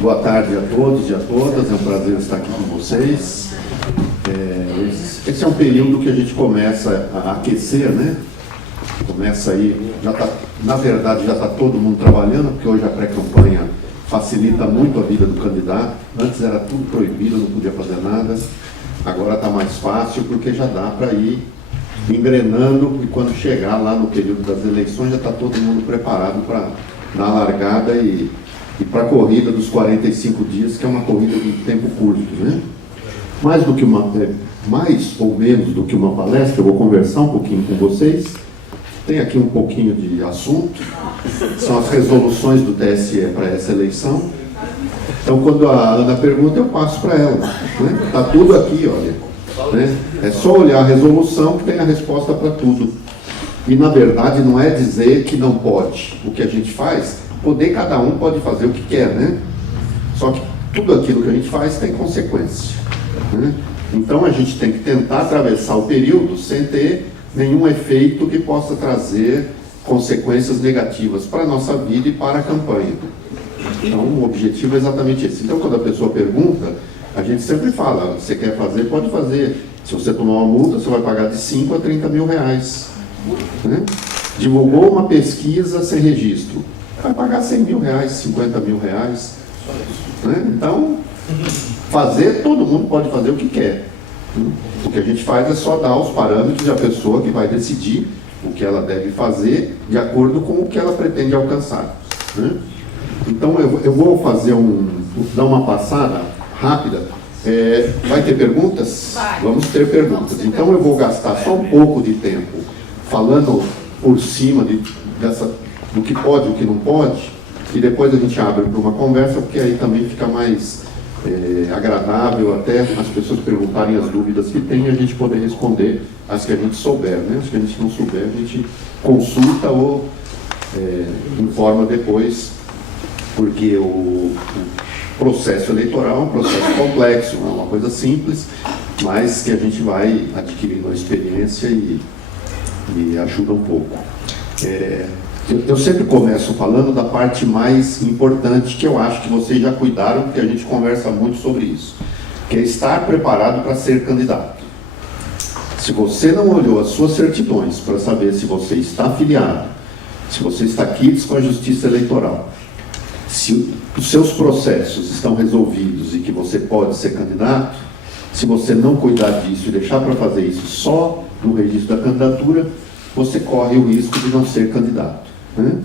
Boa tarde a todos e a todas, é um prazer estar aqui com vocês. Esse é um período que a gente começa a aquecer, né? Começa aí, na verdade já está todo mundo trabalhando, porque hoje a pré-campanha facilita muito a vida do candidato. Antes era tudo proibido, não podia fazer nada. Agora está mais fácil, porque já dá para ir engrenando, e quando chegar lá no período das eleições já está todo mundo preparado para dar a largada e para a corrida dos 45 dias, que é uma corrida de tempo curto, né? Mais ou menos do que uma palestra, eu vou conversar um pouquinho com vocês. Tem aqui um pouquinho de assunto, são as resoluções do TSE para essa eleição. Então, quando a Ana pergunta, eu passo para ela. Está tudo aqui, olha. Né? É só olhar a resolução que tem a resposta para tudo. E, na verdade, não é dizer que não pode. O que a gente faz, cada um pode fazer o que quer, né? Só que tudo aquilo que a gente faz tem consequência, né? Então, a gente tem que tentar atravessar o período sem ter nenhum efeito que possa trazer consequências negativas para a nossa vida e para a campanha. Então, o objetivo é exatamente esse. Então, quando a pessoa pergunta, a gente sempre fala, você quer fazer, pode fazer. Se você tomar uma multa, você vai pagar de 5 a 30 mil reais. Né? Divulgou uma pesquisa sem registro, vai pagar 100 mil reais, 50 mil reais. Né? Então, fazer, todo mundo pode fazer o que quer. O que a gente faz é só dar os parâmetros e a pessoa que vai decidir o que ela deve fazer de acordo com o que ela pretende alcançar. Né? Então, eu vou dar uma passada rápida. Vai ter perguntas? Vamos ter perguntas. Então, eu vou gastar só um pouco de tempo falando por cima do que pode e o que não pode, e depois a gente abre para uma conversa, porque aí também fica mais agradável até as pessoas perguntarem as dúvidas que têm e a gente poder responder as que a gente souber, né? As que a gente não souber, a gente consulta ou informa depois, porque o processo eleitoral é um processo complexo, não é uma coisa simples, mas que a gente vai adquirindo a experiência e ajuda um pouco. Eu sempre começo falando da parte mais importante, que eu acho que vocês já cuidaram, porque a gente conversa muito sobre isso, que é estar preparado para ser candidato. Se você não olhou as suas certidões para saber se você está afiliado, se você está quites com a Justiça Eleitoral, se os seus processos estão resolvidos e que você pode ser candidato, se você não cuidar disso e deixar para fazer isso só no registro da candidatura, você corre o risco de não ser candidato. Né?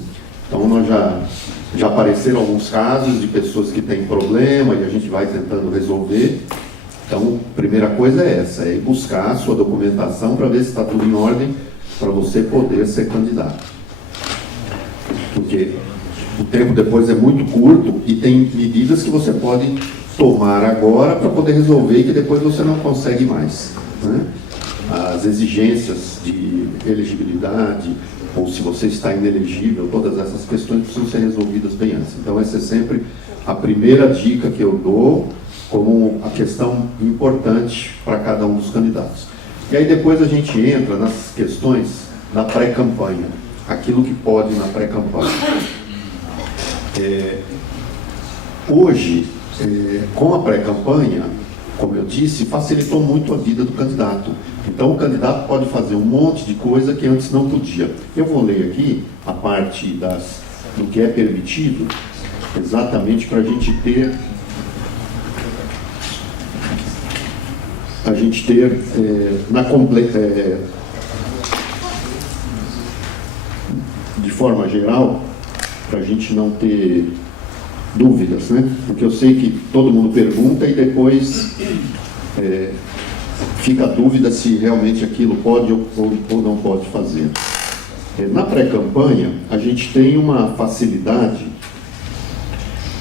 Então, nós já apareceram alguns casos de pessoas que têm problema e a gente vai tentando resolver. Então, a primeira coisa é essa, é buscar a sua documentação para ver se está tudo em ordem para você poder ser candidato. Porque o tempo depois é muito curto e tem medidas que você pode tomar agora para poder resolver e que depois você não consegue mais. Né? As exigências de elegibilidade, ou se você está inelegível, todas essas questões precisam ser resolvidas bem antes. Então, essa é sempre a primeira dica que eu dou como a questão importante para cada um dos candidatos. E aí depois a gente entra nas questões da pré-campanha, aquilo que pode na pré-campanha. Hoje, com a pré-campanha, como eu disse, facilitou muito a vida do candidato. Então, o candidato pode fazer um monte de coisa que antes não podia. Eu vou ler aqui a parte do que é permitido, exatamente para a gente ter de forma geral, para a gente não ter dúvidas, né? Porque eu sei que todo mundo pergunta e depois fica a dúvida se realmente aquilo pode ou não pode fazer. Na pré-campanha, a gente tem uma facilidade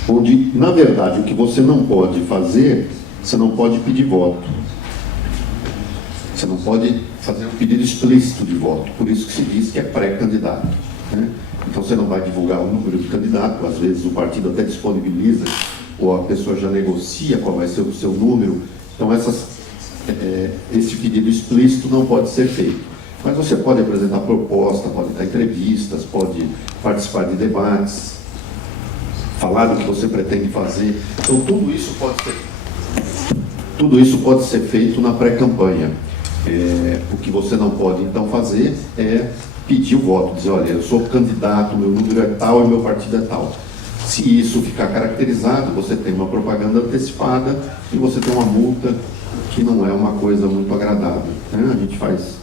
onde, na verdade, o que você não pode fazer, você não pode pedir voto. Você não pode fazer um pedido explícito de voto, por isso que se diz que é pré-candidato. Né? Então você não vai divulgar o número de candidato, às vezes o partido até disponibiliza, ou a pessoa já negocia qual vai ser o seu número. Então esse pedido explícito não pode ser feito. Mas você pode apresentar proposta, pode dar entrevistas, pode participar de debates, falar do que você pretende fazer. Então tudo isso pode ser feito na pré-campanha. O que você não pode então fazer é pedir o voto, dizer, olha, eu sou candidato, meu número é tal e meu partido é tal. Se isso ficar caracterizado, você tem uma propaganda antecipada e você tem uma multa, que não é uma coisa muito agradável, né? A gente faz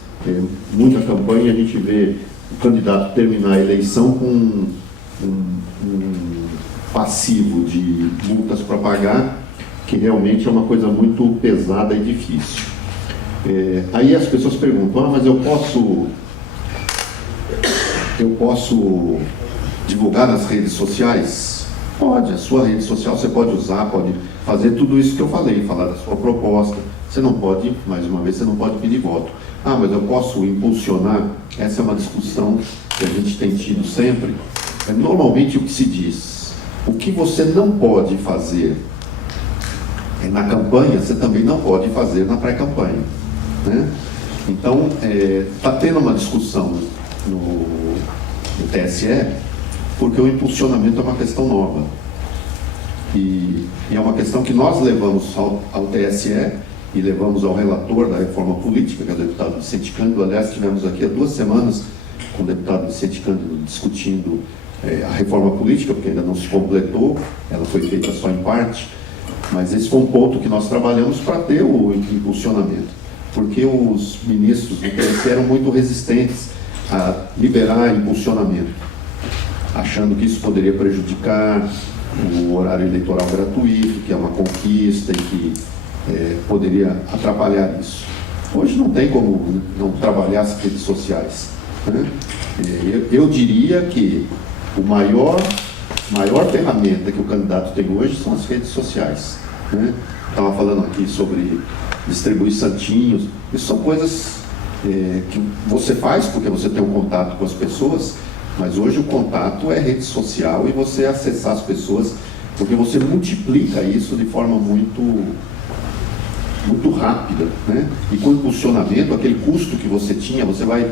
muita campanha, a gente vê o candidato terminar a eleição com um passivo de multas para pagar, que realmente é uma coisa muito pesada e difícil. Aí as pessoas perguntam, mas eu posso divulgar nas redes sociais? Pode, a sua rede social você pode usar, pode fazer tudo isso que eu falei, falar da sua proposta. Você não pode, mais uma vez, você não pode pedir voto. Mas eu posso impulsionar? Essa é uma discussão que a gente tem tido sempre. Normalmente o que se diz, o que você não pode fazer na campanha, você também não pode fazer na pré-campanha, né? Então, está tendo uma discussão no TSE, porque o impulsionamento é uma questão nova. E é uma questão que nós levamos ao TSE e levamos ao relator da reforma política, que é o deputado Vicente Cândido. Aliás, tivemos aqui há 2 semanas com o deputado Vicente Cândido discutindo a reforma política, porque ainda não se completou, ela foi feita só em parte, mas esse foi um ponto que nós trabalhamos para ter o impulsionamento, porque os ministros do TSE eram muito resistentes a liberar impulsionamento, achando que isso poderia prejudicar o horário eleitoral gratuito, que é uma conquista e que poderia atrapalhar isso. Hoje não tem como não trabalhar as redes sociais, né? Eu diria que a maior ferramenta que o candidato tem hoje são as redes sociais, né? Estava falando aqui sobre distribuir santinhos. Isso são coisas que você faz porque você tem um contato com as pessoas, mas hoje o contato é rede social e você acessar as pessoas, porque você multiplica isso de forma muito rápida, né? E com impulsionamento, aquele custo que você tinha, você vai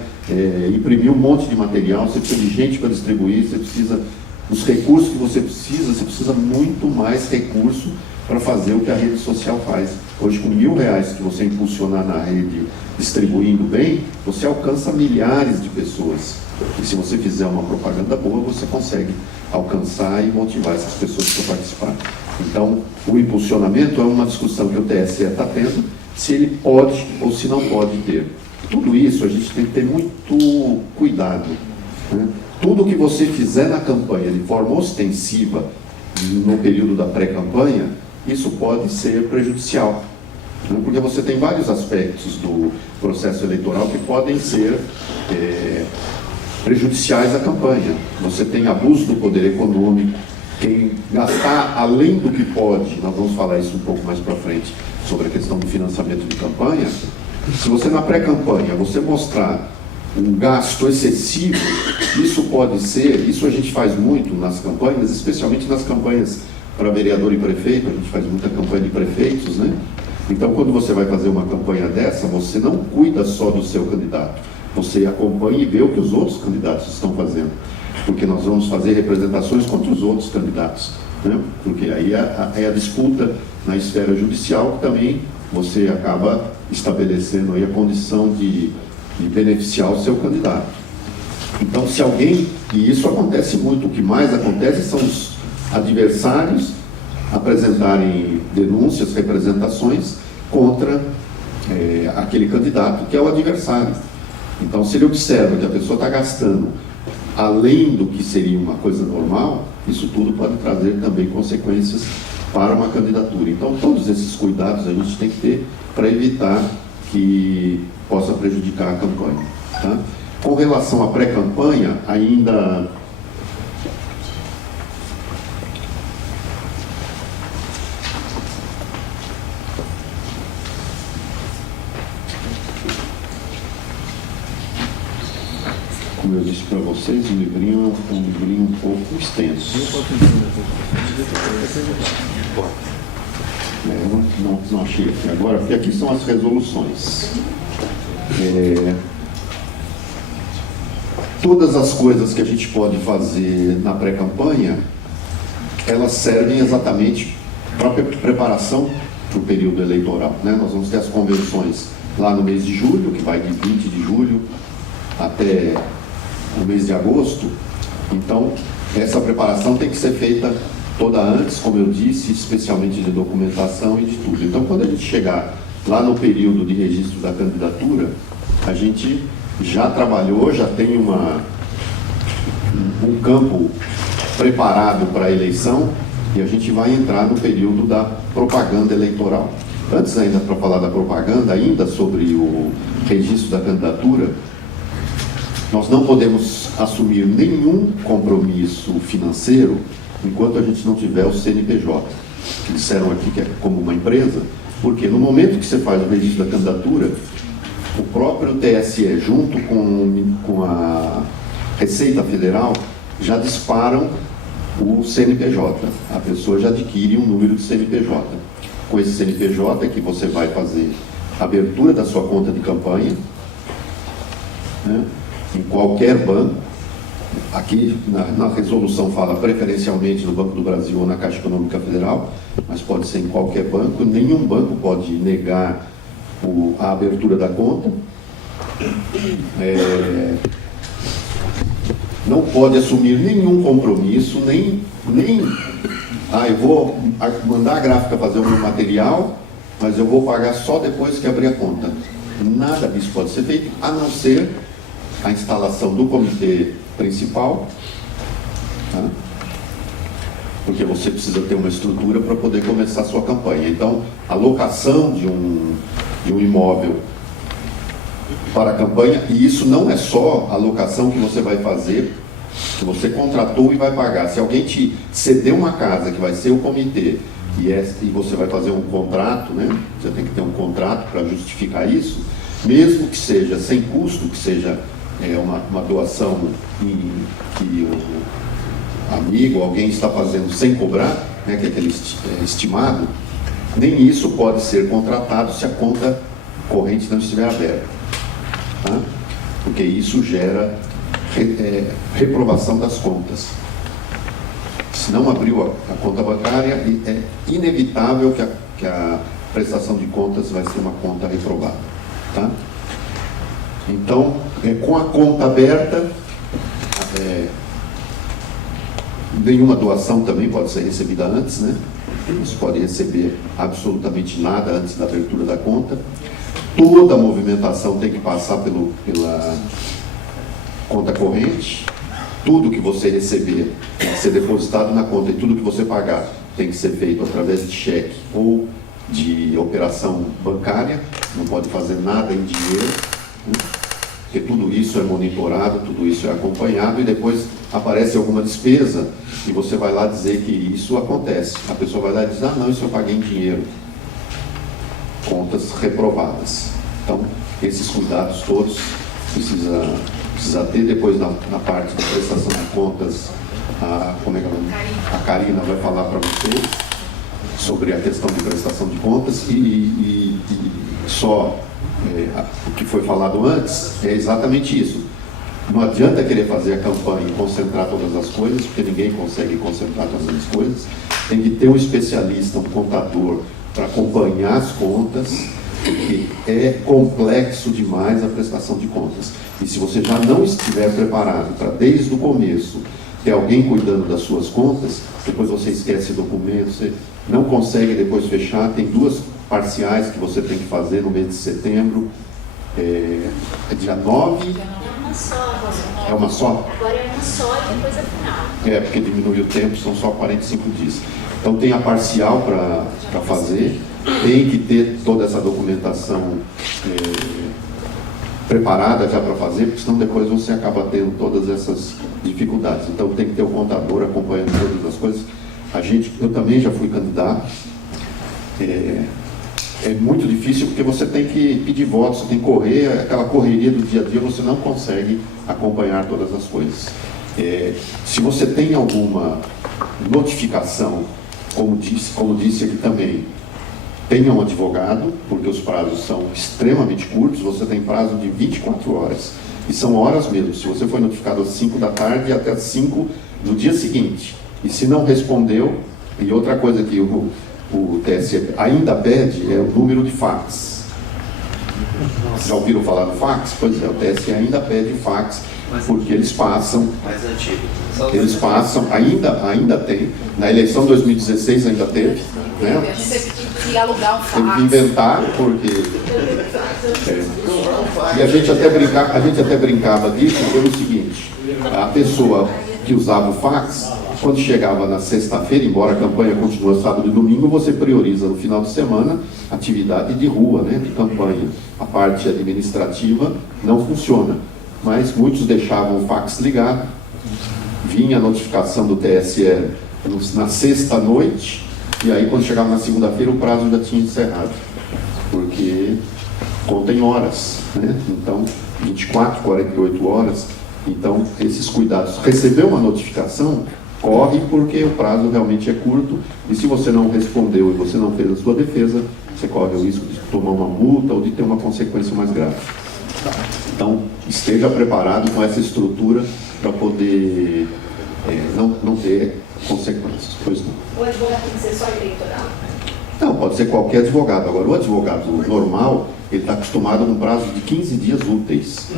imprimir um monte de material, você precisa de gente para distribuir, você precisa dos recursos que você precisa muito mais recurso para fazer o que a rede social faz. Hoje, com R$1.000 que você impulsionar na rede distribuindo bem, você alcança milhares de pessoas. E se você fizer uma propaganda boa, você consegue alcançar e motivar essas pessoas para participar. Então, o impulsionamento é uma discussão que o TSE está tendo, se ele pode ou se não pode ter. Tudo isso a gente tem que ter muito cuidado, né? Tudo que você fizer na campanha de forma ostensiva, no período da pré-campanha, isso pode ser prejudicial, né? Porque você tem vários aspectos do processo eleitoral que podem ser prejudiciais à campanha. Você tem abuso do poder econômico, quem gastar além do que pode, nós vamos falar isso um pouco mais para frente, sobre a questão do financiamento de campanha. Se você na pré-campanha, você mostrar um gasto excessivo, isso a gente faz muito nas campanhas, especialmente nas campanhas para vereador e prefeito, a gente faz muita campanha de prefeitos, né? Então, quando você vai fazer uma campanha dessa, você não cuida só do seu candidato, você acompanha e vê o que os outros candidatos estão fazendo, porque nós vamos fazer representações contra os outros candidatos, né? Porque aí é a disputa na esfera judicial, que também você acaba estabelecendo aí a condição de beneficiar o seu candidato. Então, se alguém, e isso acontece muito, o que mais acontece são os adversários apresentarem denúncias, representações contra aquele candidato que é o adversário. Então, se ele observa que a pessoa está gastando além do que seria uma coisa normal, isso tudo pode trazer também consequências para uma candidatura. Então, todos esses cuidados a gente tem que ter para evitar que possa prejudicar a campanha, tá? Com relação à pré-campanha, ainda como eu disse para vocês, o livrinho é um livrinho um pouco extenso. Eu não achei aqui agora, porque aqui são as resoluções. Todas as coisas que a gente pode fazer na pré-campanha, elas servem exatamente para preparação para o período eleitoral, né? Nós vamos ter as convenções lá no mês de julho, que vai de 20 de julho até o mês de agosto. Então, essa preparação tem que ser feita toda antes, como eu disse, especialmente de documentação e de tudo. Então, quando a gente chegar lá no período de registro da candidatura, a gente já trabalhou, já tem um campo preparado para a eleição, e a gente vai entrar no período da propaganda eleitoral. Antes ainda, para falar da propaganda, ainda sobre o registro da candidatura, nós não podemos assumir nenhum compromisso financeiro enquanto a gente não tiver o CNPJ, que disseram aqui que é como uma empresa, porque no momento que você faz o registro da candidatura, o próprio TSE, junto com a Receita Federal, já disparam o CNPJ. A pessoa já adquire um número de CNPJ. Com esse CNPJ é que você vai fazer a abertura da sua conta de campanha, né, em qualquer banco. Aqui na resolução fala preferencialmente no Banco do Brasil ou na Caixa Econômica Federal, mas pode ser em qualquer banco. Nenhum banco pode negar a abertura da conta. Não pode assumir nenhum compromisso, nem eu vou mandar a gráfica fazer o meu material, mas eu vou pagar só depois que abrir a conta. Nada disso pode ser feito, a não ser a instalação do comitê principal, tá? Porque você precisa ter uma estrutura para poder começar a sua campanha. Então, a locação de um imóvel para a campanha, e isso não é só a locação que você vai fazer, que você contratou e vai pagar. Se alguém te ceder uma casa, que vai ser o comitê, e você vai fazer um contrato, né? Você tem que ter um contrato para justificar isso, mesmo que seja sem custo, que seja uma doação que o amigo, alguém está fazendo sem cobrar, né? Que é aquele estimado, nem isso pode ser contratado se a conta corrente não estiver aberta, tá? Porque isso gera reprovação das contas. Se não abriu a conta bancária, é inevitável que a prestação de contas vai ser uma conta reprovada, tá? Então, com a conta aberta, nenhuma doação também pode ser recebida antes, né? Não se pode receber absolutamente nada antes da abertura da conta. Toda a movimentação tem que passar pela conta corrente. Tudo que você receber tem que ser depositado na conta, e tudo que você pagar tem que ser feito através de cheque ou de operação bancária. Não pode fazer nada em dinheiro, né? Porque tudo isso é monitorado, tudo isso é acompanhado, e depois aparece alguma despesa e você vai lá dizer que isso acontece. A pessoa vai lá e diz: ah, não, isso eu paguei em dinheiro. Contas reprovadas. Então, esses cuidados todos precisa ter. Depois, na parte da prestação de contas, a Karina vai falar para vocês sobre a questão de prestação de contas, e só o que foi falado antes é exatamente isso. Não adianta querer fazer a campanha e concentrar todas as coisas, porque ninguém consegue concentrar todas as coisas. Tem que ter um especialista, um contador, para acompanhar as contas, porque é complexo demais a prestação de contas. E se você já não estiver preparado para, desde o começo, ter alguém cuidando das suas contas, depois você esquece documentos, você não consegue depois fechar. Tem duas parciais que você tem que fazer no mês de setembro. É dia 9. Uma só, É uma só? Agora é uma só e depois a final. Porque diminui o tempo, são só 45 dias. Então tem a parcial para fazer, tem que ter toda essa documentação preparada já para fazer, porque senão depois você acaba tendo todas essas dificuldades. Então tem que ter o contador acompanhando todas as coisas. Eu também já fui candidato. É muito difícil, porque você tem que pedir votos, você tem que correr, aquela correria do dia a dia, você não consegue acompanhar todas as coisas. Se você tem alguma notificação, como disse aqui também, tenha um advogado, porque os prazos são extremamente curtos. Você tem prazo de 24 horas, e são horas mesmo. Se você foi notificado às 5 da tarde, até às 5 do dia seguinte, E se não respondeu, e outra coisa que o TSE ainda pede é o número de fax. Já ouviram falar do fax? Pois é, o TSE ainda pede fax, porque eles passam, ainda tem, na eleição de 2016 ainda teve, né? A gente teve que alugar um Teve que fax. inventar, porque... E a gente até brincava disso pelo seguinte, a pessoa que usava o fax, quando chegava na sexta-feira, embora a campanha continue sábado e domingo, você prioriza no final de semana atividade de rua, né, de campanha. A parte administrativa não funciona, mas muitos deixavam o fax ligado, vinha a notificação do TSE na sexta-noite, e aí quando chegava na segunda-feira o prazo já tinha encerrado, porque contem horas, né? Então 24, 48 horas, então esses cuidados. Recebeu uma notificação, corre, porque o prazo realmente é curto, e se você não respondeu e você não fez a sua defesa, você corre o risco de tomar uma multa ou de ter uma consequência mais grave. Então, esteja preparado com essa estrutura para poder não ter consequências. Pois não. O advogado tem que ser só eleitoral? Não, pode ser qualquer advogado. Agora, o advogado normal, ele está acostumado com um prazo de 15 dias úteis.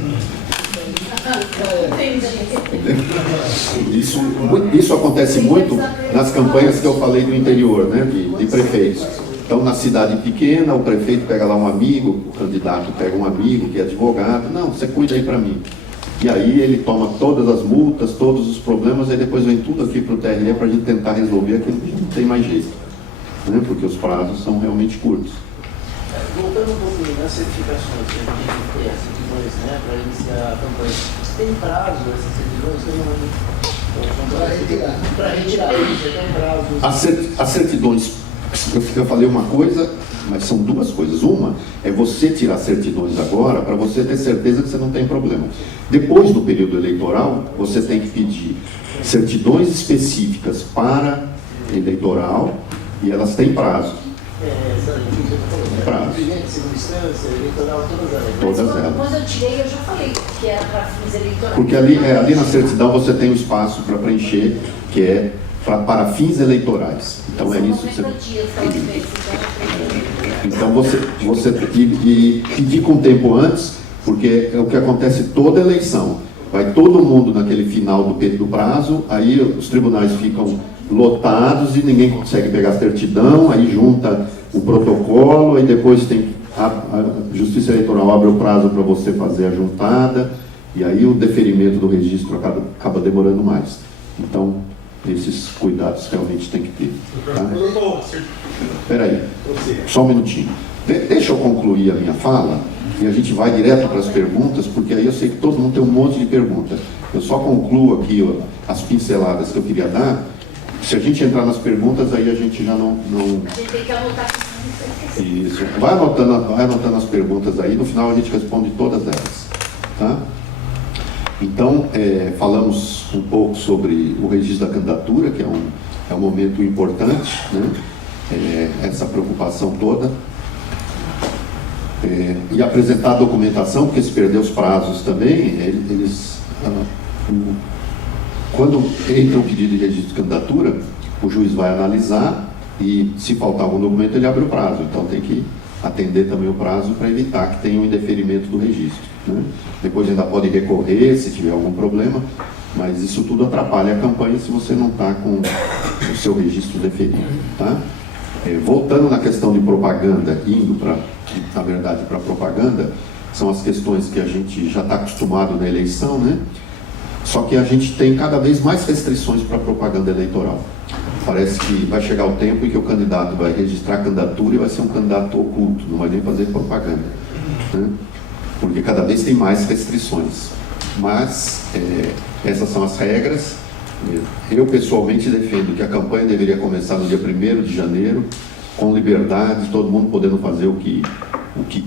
Isso acontece muito nas campanhas que eu falei do interior, né, de prefeitos. Então, na cidade pequena, o prefeito pega lá um amigo, o candidato pega um amigo que é advogado, não, você cuida aí para mim. E aí ele toma todas as multas, todos os problemas, aí depois vem tudo aqui para o TRE para a gente tentar resolver aquilo que não tem mais jeito, né, porque os prazos são realmente curtos. Voltando um pouco nas certificações que a gente tem, as certidões, né, para iniciar a campanha, tem prazo essas certidões? Para retirar isso, tem prazo? As certidões, eu falei uma coisa, mas são duas coisas. Uma é você tirar certidões agora para você ter certeza que você não tem problema. Depois do período eleitoral, você tem que pedir certidões específicas para eleitoral e elas têm prazo. Prazo. Primeira, segunda instância, eleitoral, Todas elas. Quando eu tirei, eu já falei que era para fins eleitorais. Porque ali na certidão você tem um espaço para preencher, que é para fins eleitorais. Então é isso que você... Então você pedir com tempo antes, porque é o que acontece toda eleição. Vai todo mundo naquele final do prazo, aí os tribunais ficam lotados e ninguém consegue pegar a certidão, aí junta o protocolo, aí depois tem a Justiça Eleitoral abre o prazo para você fazer a juntada, e aí o deferimento do registro acaba demorando mais. Então, esses cuidados realmente tem que ter. Tá? Espera aí, só um minutinho. Deixa eu concluir a minha fala, e a gente vai direto para as perguntas, porque aí eu sei que todo mundo tem um monte de perguntas. Eu só concluo aqui as pinceladas que eu queria dar. Se a gente entrar nas perguntas, aí a gente já não... A gente tem que anotar. Isso. Vai anotando as perguntas aí, no final a gente responde todas elas. Tá? Então, falamos um pouco sobre o registro da candidatura, que é um momento importante, né? Essa preocupação toda. E apresentar a documentação, porque se perder os prazos também, quando entra o pedido de registro de candidatura, o juiz vai analisar e, se faltar algum documento, ele abre o prazo. Então tem que atender também o prazo para evitar que tenha um indeferimento do registro, né? Depois ainda pode recorrer se tiver algum problema, mas isso tudo atrapalha a campanha se você não está com o seu registro deferido. Tá? Voltando na questão de propaganda, indo na verdade para a propaganda, são as questões que a gente já está acostumado na eleição, né? Só que a gente tem cada vez mais restrições para a propaganda eleitoral. Parece que vai chegar o tempo em que o candidato vai registrar a candidatura e vai ser um candidato oculto, não vai nem fazer propaganda, né? Porque cada vez tem mais restrições. Mas essas são as regras. Eu pessoalmente defendo que a campanha deveria começar no dia 1º de janeiro, com liberdade, todo mundo podendo fazer o que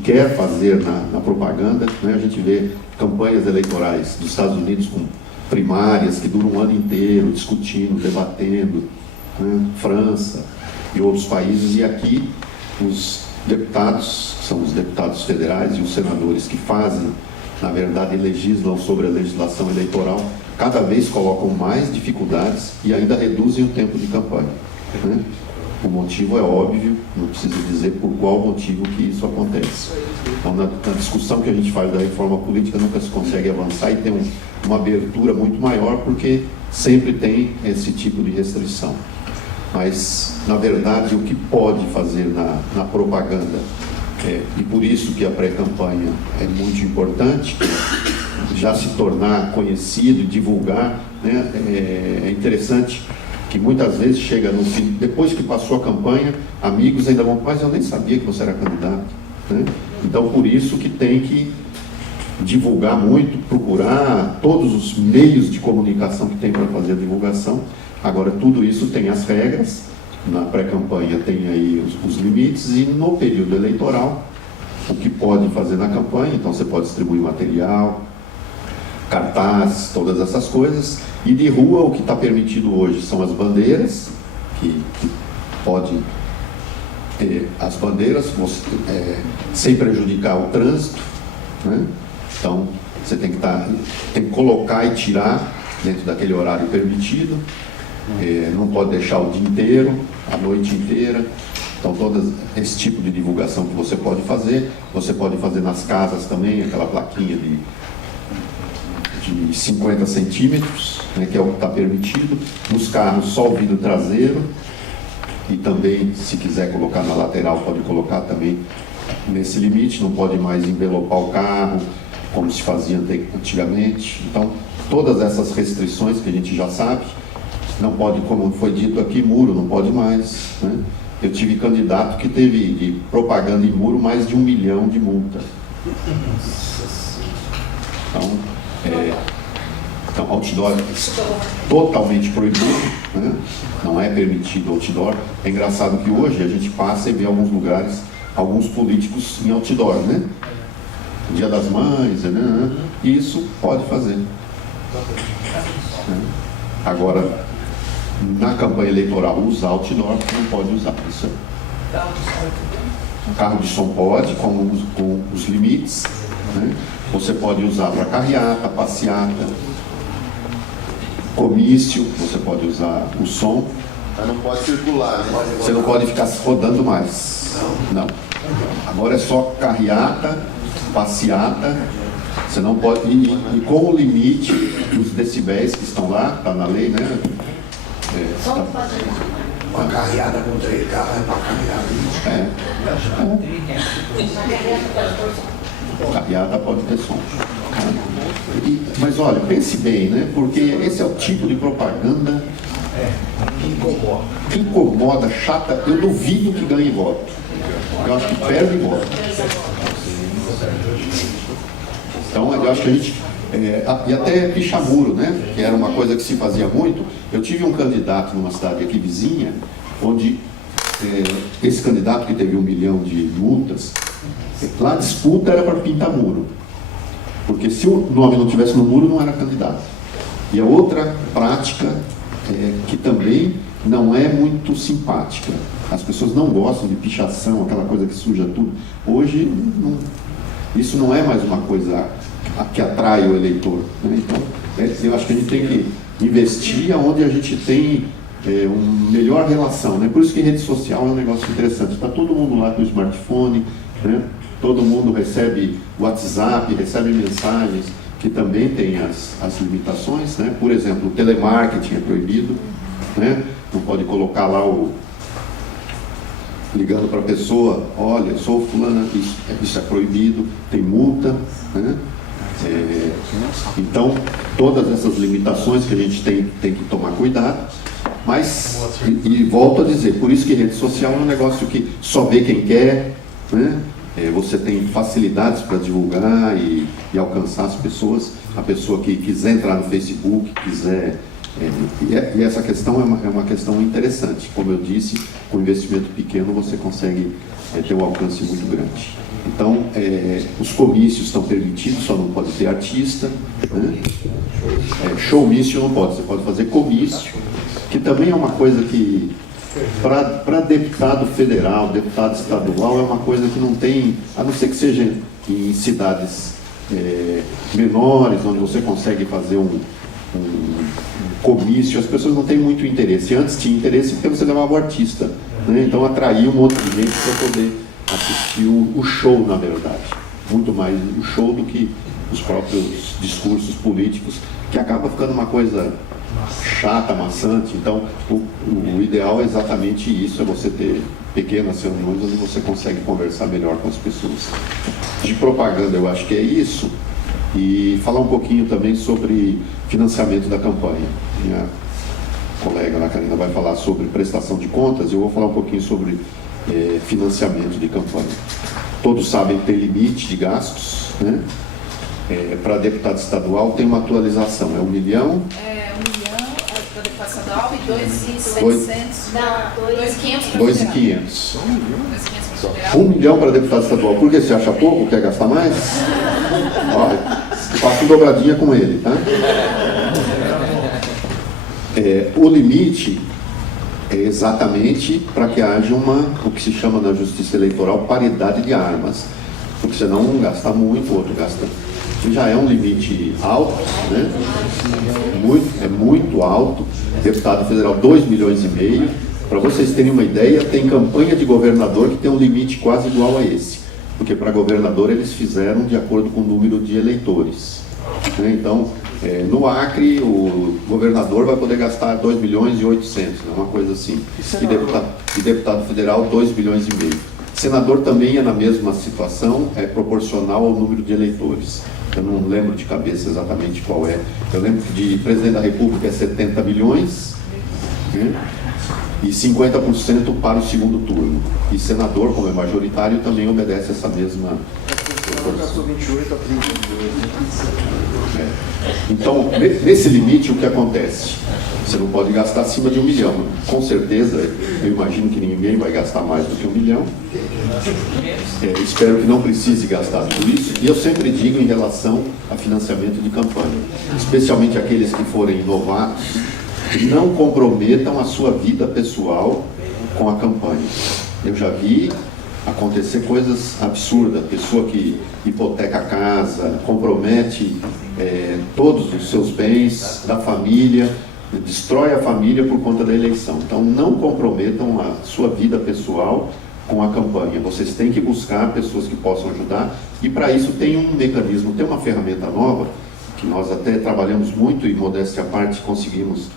quer fazer na propaganda, né? A gente vê campanhas eleitorais dos Estados Unidos com primárias que duram um ano inteiro, discutindo, debatendo, né? França e outros países, e aqui os deputados, são os deputados federais e os senadores que fazem, na verdade, legislam sobre a legislação eleitoral, cada vez colocam mais dificuldades e ainda reduzem o tempo de campanha, né? O motivo é óbvio, não preciso dizer por qual motivo que isso acontece. Então, na discussão que a gente faz da reforma política, nunca se consegue avançar e ter uma abertura muito maior, porque sempre tem esse tipo de restrição. Mas, na verdade, o que pode fazer na propaganda, e por isso que a pré-campanha é muito importante, já se tornar conhecido e divulgar, né? É interessante que muitas vezes chega no fim, depois que passou a campanha, amigos ainda vão, mas eu nem sabia que você era candidato, né? Então, por isso que tem que divulgar muito, procurar todos os meios de comunicação que tem para fazer a divulgação. Agora, tudo isso tem as regras, na pré-campanha tem aí os limites, e no período eleitoral, o que pode fazer na campanha, então você pode distribuir material, cartaz, todas essas coisas. E de rua, o que está permitido hoje são as bandeiras, que pode as bandeiras sem prejudicar o trânsito, né? Então você tem que colocar e tirar dentro daquele horário permitido, não pode deixar o dia inteiro, a noite inteira. Então, todo esse tipo de divulgação que você pode fazer nas casas também, aquela plaquinha de 50 centímetros, né, que é o que está permitido. Nos carros, só o vidro traseiro, e também, se quiser colocar na lateral, pode colocar também nesse limite. Não pode mais envelopar o carro, como se fazia antigamente. Então, todas essas restrições que a gente já sabe, não pode, como foi dito aqui, muro, não pode mais, né? Eu tive candidato que teve de propaganda em muro mais de 1 milhão de multa. Então, outdoor totalmente proibido, né? Não é permitido outdoor. É engraçado que hoje a gente passa e vê alguns lugares, alguns políticos em outdoor, né? Dia das Mães, né? Isso pode fazer. Agora, na campanha eleitoral, usar outdoor não pode usar. Isso carro de som pode, com os limites, né? Você pode usar para carreata, passeata, comício, você pode usar o som. Mas não pode circular, né? Você não pode ficar rodando mais. Não. Agora é só carreata, passeata. Você não pode. E com o limite dos decibéis que estão lá, está na lei, né? Só não pode Uma carreada com 3 carros é para carrear 20. Carreata pode ter som. Mas olha, pense bem, né? Porque esse é o tipo de propaganda que incomoda, chata. Eu duvido que ganhe voto. Eu acho que perde voto. Então, eu acho que a gente... e até pichamuro, né? Que era uma coisa que se fazia muito. Eu tive um candidato numa cidade aqui vizinha, onde esse candidato que teve 1 milhão de multas, lá a disputa era para pintar muro. Porque se o nome não tivesse no muro, não era candidato. E a outra prática, que também não é muito simpática. As pessoas não gostam de pichação, aquela coisa que suja tudo. Hoje, isso não é mais uma coisa que atrai o eleitor, né? Então, eu acho que a gente tem que investir onde a gente tem uma melhor relação, né? Por isso que rede social é um negócio interessante. Está todo mundo lá com o smartphone, né? Todo mundo recebe WhatsApp, recebe mensagens, que também tem as limitações, né? Por exemplo, o telemarketing é proibido, né? Não pode colocar lá ligando para a pessoa, olha, eu sou fulana, isso é proibido, tem multa, né? Então, todas essas limitações que a gente tem que tomar cuidado, mas, e volto a dizer, por isso que rede social é um negócio que só vê quem quer, né? Você tem facilidades para divulgar e alcançar as pessoas. A pessoa que quiser entrar no Facebook, quiser... E essa questão é uma questão interessante. Como eu disse, com investimento pequeno você consegue ter um alcance muito grande. Então, os comícios estão permitidos, só não pode ter artista, né? Showmício não pode, você pode fazer comício, que também é uma coisa que, para deputado federal, deputado estadual, é uma coisa que não tem, a não ser que seja em cidades menores, onde você consegue fazer um comício, as pessoas não têm muito interesse. Antes tinha interesse porque você levava o artista, né? Então atraía um monte de gente para poder assistir o show, na verdade. Muito mais o show do que os próprios discursos políticos, que acaba ficando uma coisa chata, maçante. Então o ideal é exatamente isso, é você ter pequenas reuniões onde você consegue conversar melhor com as pessoas. De propaganda eu acho que é isso, e falar um pouquinho também sobre financiamento da campanha. Minha colega Ana Karina vai falar sobre prestação de contas, eu vou falar um pouquinho sobre financiamento de campanha. Todos sabem que tem limite de gastos, né? Para deputado estadual tem uma atualização, é 1 milhão. 1 milhão para deputado estadual e 2.700 para 2.500 para 2.500. 2.500 para federal. 1 milhão para deputado estadual. Por que você acha pouco? Quer gastar mais? Olha, faço dobradinha com ele, tá? O limite é exatamente para que haja o que se chama na justiça eleitoral paridade de armas, porque senão um gasta muito, o outro gasta. Já é um limite alto, né? É muito alto. Deputado federal, 2,5 milhões. Para vocês terem uma ideia, tem campanha de governador que tem um limite quase igual a esse, porque para governador eles fizeram de acordo com o número de eleitores, né? Então, no Acre, o governador vai poder gastar 2,8 milhões, uma coisa assim. E deputado federal, 2,5 milhões. Senador também é na mesma situação, é proporcional ao número de eleitores. Eu não lembro de cabeça exatamente qual é. Eu lembro que de presidente da República é 70 milhões, né? E 50% para o segundo turno. E senador, como é majoritário, também obedece essa mesma proporção. 28 a 32. Então, nesse limite, o que acontece? Você não pode gastar acima de 1 milhão. Com certeza, eu imagino que ninguém vai gastar mais do que 1 milhão. Espero que não precise gastar tudo isso. E eu sempre digo em relação a financiamento de campanha, especialmente aqueles que forem novatos, não comprometam a sua vida pessoal com a campanha. Eu já vi acontecer coisas absurdas, pessoa que hipoteca a casa, compromete todos os seus bens da família, destrói a família por conta da eleição. Então não comprometam a sua vida pessoal com a campanha. Vocês têm que buscar pessoas que possam ajudar, e para isso tem um mecanismo, tem uma ferramenta nova, que nós até trabalhamos muito e, modéstia à parte, conseguimos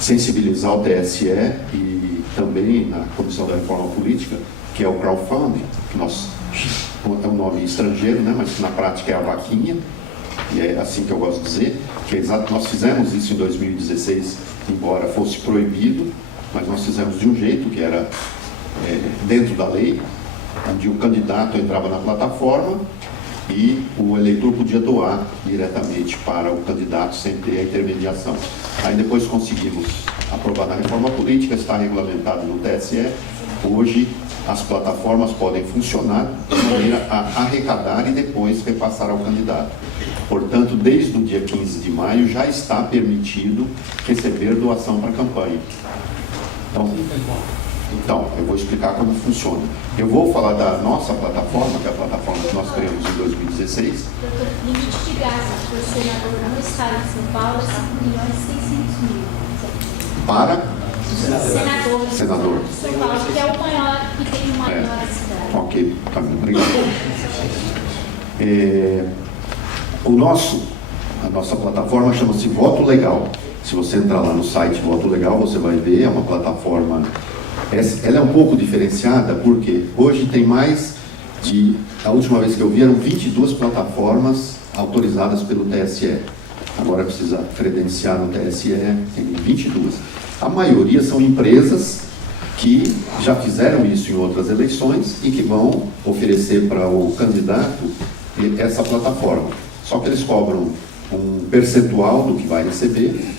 sensibilizar o TSE e também na Comissão da Reforma Política, que é o crowdfunding, que é um nome estrangeiro, né, mas que na prática é a vaquinha, e é assim que eu gosto de dizer, que é exato. Nós fizemos isso em 2016, embora fosse proibido, mas nós fizemos de um jeito que era dentro da lei, onde o candidato entrava na plataforma e o eleitor podia doar diretamente para o candidato sem ter a intermediação. Aí depois conseguimos aprovar na reforma política, está regulamentado no TSE. Hoje as plataformas podem funcionar de maneira a arrecadar e depois repassar ao candidato. Portanto, desde o dia 15 de maio já está permitido receber doação para a campanha. Então, eu vou explicar como funciona. Eu vou falar da nossa plataforma, que é a plataforma que nós criamos em 2016. Doutor, limite de gastos para o senador no estado de São Paulo é 5.600.000. Para? Senador. São Paulo, que é o maior, que tem o maior cidade. Ok, tá bem, obrigado. A nossa plataforma chama-se Voto Legal. Se você entrar lá no site Voto Legal, você vai ver, é uma plataforma. Ela é um pouco diferenciada porque hoje tem mais de, a última vez que eu vi, eram 22 plataformas autorizadas pelo TSE. Agora precisa credenciar no TSE, tem 22. A maioria são empresas que já fizeram isso em outras eleições e que vão oferecer para o candidato essa plataforma. Só que eles cobram um percentual do que vai receber, né?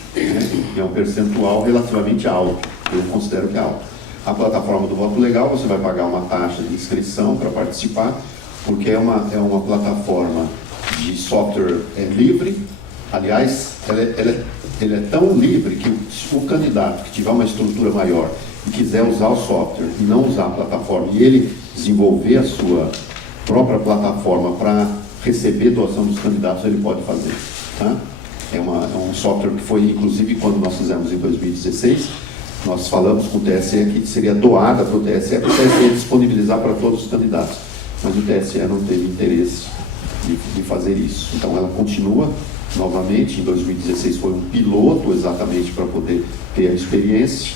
E é um percentual relativamente alto, eu considero que é alto. A plataforma do Voto Legal, você vai pagar uma taxa de inscrição para participar, porque é uma plataforma de software livre. Aliás, ela é tão livre que o candidato que tiver uma estrutura maior e quiser usar o software e não usar a plataforma, e ele desenvolver a sua própria plataforma para receber doação dos candidatos, ele pode fazer. Tá? É um software que foi, inclusive, quando nós fizemos em 2016, nós falamos com o TSE que seria doada para o TSE disponibilizar para todos os candidatos. Mas o TSE não teve interesse de fazer isso. Então ela continua novamente, em 2016 foi um piloto exatamente para poder ter a experiência,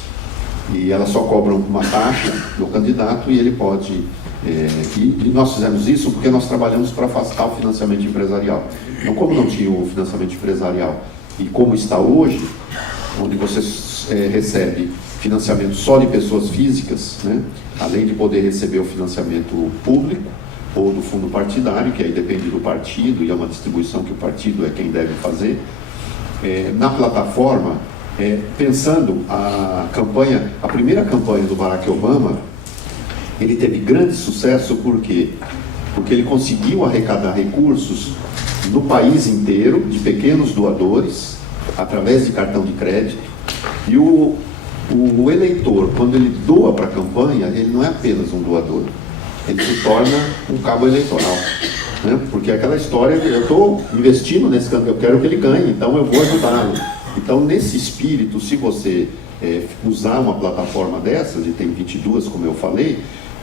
e ela só cobra uma taxa do candidato e ele pode... E nós fizemos isso porque nós trabalhamos para afastar o financiamento empresarial. Então, como não tinha o financiamento empresarial e como está hoje, onde você recebe financiamento só de pessoas físicas, né, além de poder receber o financiamento público ou do fundo partidário, que aí depende do partido e é uma distribuição que o partido é quem deve fazer, na plataforma, pensando a primeira campanha do Barack Obama, ele teve grande sucesso, por quê? Porque ele conseguiu arrecadar recursos no país inteiro, de pequenos doadores, através de cartão de crédito, e o eleitor, quando ele doa para a campanha, ele não é apenas um doador, ele se torna um cabo eleitoral, né? Porque aquela história, eu estou investindo nesse candidato, eu quero que ele ganhe, então eu vou ajudá-lo. Então, nesse espírito, se você usar uma plataforma dessas, e tem 22, como eu falei,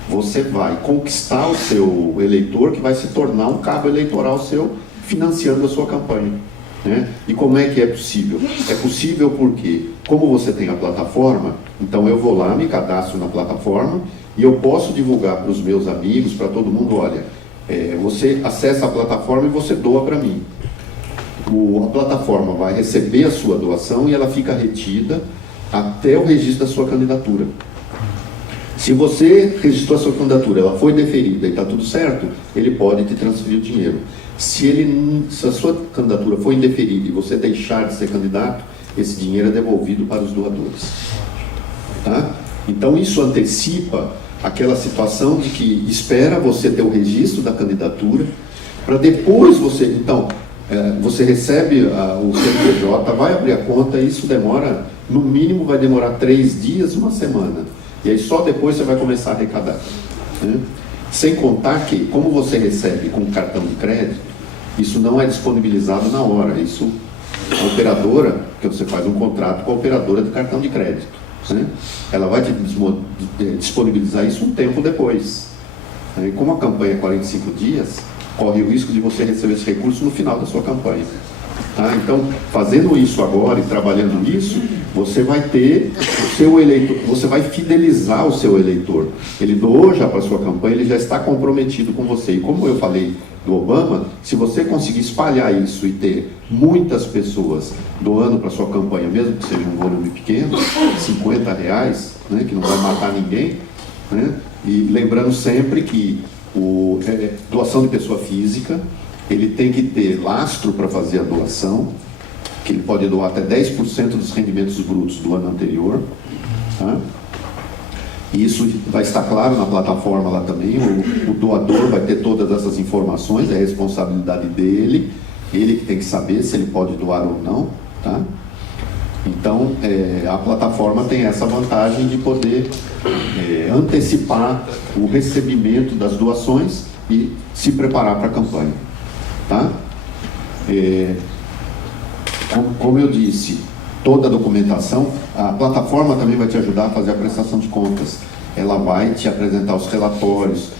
você vai conquistar o seu eleitor, que vai se tornar um cabo eleitoral seu, financiando a sua campanha, né? E como é que é possível? É possível porque, como você tem a plataforma, então eu vou lá, me cadastro na plataforma, e eu posso divulgar para os meus amigos, para todo mundo, olha, você acessa a plataforma e você doa para mim. A plataforma vai receber a sua doação e ela fica retida até o registro da sua candidatura. Se você registrou a sua candidatura, ela foi deferida e está tudo certo, ele pode te transferir o dinheiro. Se a sua candidatura foi indeferida e você deixar de ser candidato, esse dinheiro é devolvido para os doadores. Tá? Então isso antecipa aquela situação de que espera você ter o registro da candidatura, para depois você... Então, você recebe o CNPJ, vai abrir a conta, e isso demora, no mínimo vai demorar 3 dias, 1 semana. E aí só depois você vai começar a arrecadar, né? Sem contar que, como você recebe com cartão de crédito, isso não é disponibilizado na hora. Isso, a operadora, que você faz um contrato com a operadora de cartão de crédito, né? Ela vai te disponibilizar isso um tempo depois. E como a campanha é 45 dias, corre o risco de você receber esse recurso no final da sua campanha. Tá? Então, fazendo isso agora e trabalhando isso, você vai ter o seu eleitor, você vai fidelizar o seu eleitor. Ele doou já para a sua campanha, ele já está comprometido com você. E como eu falei do Obama, se você conseguir espalhar isso e ter muitas pessoas doando para a sua campanha, mesmo que seja um volume pequeno, R$50, né, que não vai matar ninguém, né? E lembrando sempre que doação de pessoa física, ele tem que ter lastro para fazer a doação, que ele pode doar até 10% dos rendimentos brutos do ano anterior. Tá? E isso vai estar claro na plataforma lá também, o doador vai ter todas essas informações, é responsabilidade dele, ele que tem que saber se ele pode doar ou não. Tá? Então, a plataforma tem essa vantagem de poder antecipar o recebimento das doações e se preparar para a campanha. Tá? Como eu disse, toda a documentação, a plataforma também vai te ajudar a fazer a prestação de contas. Ela vai te apresentar os relatórios,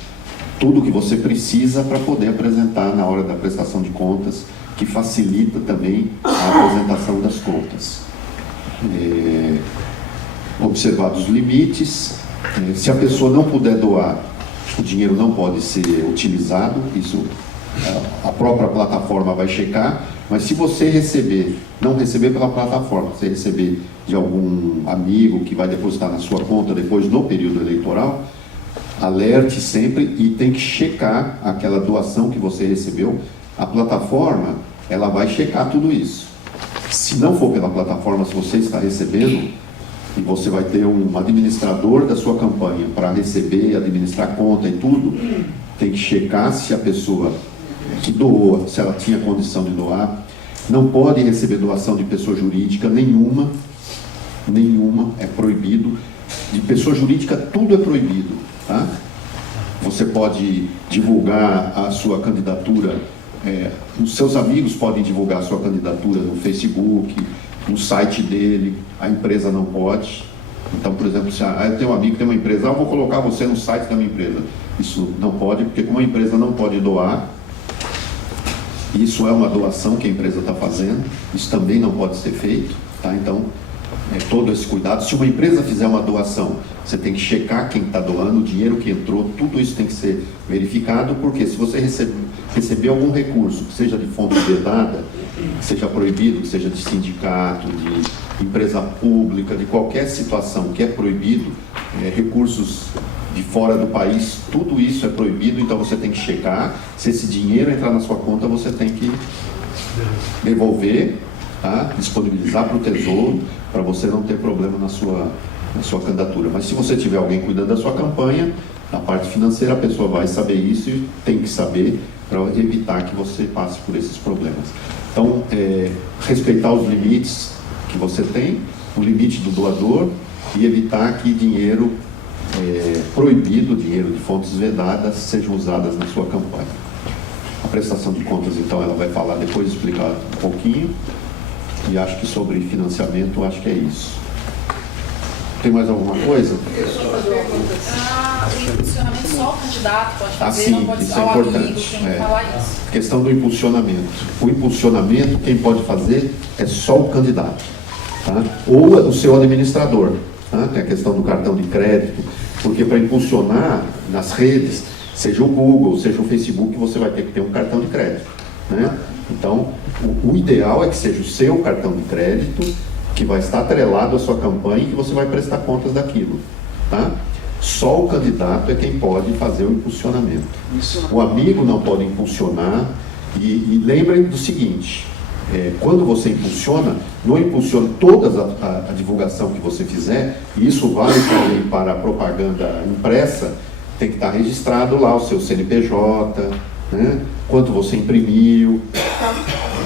tudo que você precisa para poder apresentar na hora da prestação de contas, que facilita também a apresentação das contas. Observados os limites, se a pessoa não puder doar, o dinheiro não pode ser utilizado, isso a própria plataforma vai checar, mas se você não receber pela plataforma, você receber de algum amigo que vai depositar na sua conta depois no período eleitoral, alerte sempre e tem que checar aquela doação que você recebeu. A plataforma, ela vai checar tudo isso. Se não for pela plataforma, se você está recebendo, e você vai ter um administrador da sua campanha para receber, administrar a conta e tudo, tem que checar se a pessoa que doou, se ela tinha condição de doar. Não pode receber doação de pessoa jurídica nenhuma, é proibido. De pessoa jurídica tudo é proibido, tá? Você pode divulgar a sua candidatura os seus amigos podem divulgar sua candidatura no Facebook, no site dele, a empresa não pode. Então, por exemplo, se eu tenho um amigo que tem uma empresa, eu vou colocar você no site da minha empresa. Isso não pode, porque como a empresa não pode doar, isso é uma doação que a empresa está fazendo, isso também não pode ser feito, tá? Então, todo esse cuidado. Se uma empresa fizer uma doação, você tem que checar quem está doando, o dinheiro que entrou, tudo isso tem que ser verificado, porque se você receber algum recurso, que seja de fonte vedada, que seja proibido, que seja de sindicato, de empresa pública, de qualquer situação que é proibido, recursos de fora do país, tudo isso é proibido, então você tem que checar. Se esse dinheiro entrar na sua conta, você tem que devolver, tá? Disponibilizar para o Tesouro, para você não ter problema na sua candidatura. Mas se você tiver alguém cuidando da sua campanha, na parte financeira, a pessoa vai saber isso e tem que saber para evitar que você passe por esses problemas. Então, respeitar os limites que você tem, o limite do doador, e evitar que dinheiro proibido, dinheiro de fontes vedadas, sejam usadas na sua campanha. A prestação de contas, então, ela vai falar depois, explicar um pouquinho, e acho que sobre financiamento, acho que é isso. Tem mais alguma coisa? O impulsionamento só o candidato pode fazer, Sim, não pode isso ser é o amigo, importante. tem que falar isso. Questão do impulsionamento. O impulsionamento, quem pode fazer é só o candidato, tá? Ou o seu administrador, tá? Tem a questão do cartão de crédito, porque para impulsionar nas redes, seja o Google, seja o Facebook, você vai ter que ter um cartão de crédito, né? Então, o ideal é que seja o seu cartão de crédito, que vai estar atrelado à sua campanha e que você vai prestar contas daquilo, tá? Só o candidato é quem pode fazer o impulsionamento. O amigo não pode impulsionar. E lembrem do seguinte, quando você impulsiona, não impulsiona toda a divulgação que você fizer, e isso vale também para a propaganda impressa, tem que estar registrado lá o seu CNPJ, né? Quanto você imprimiu,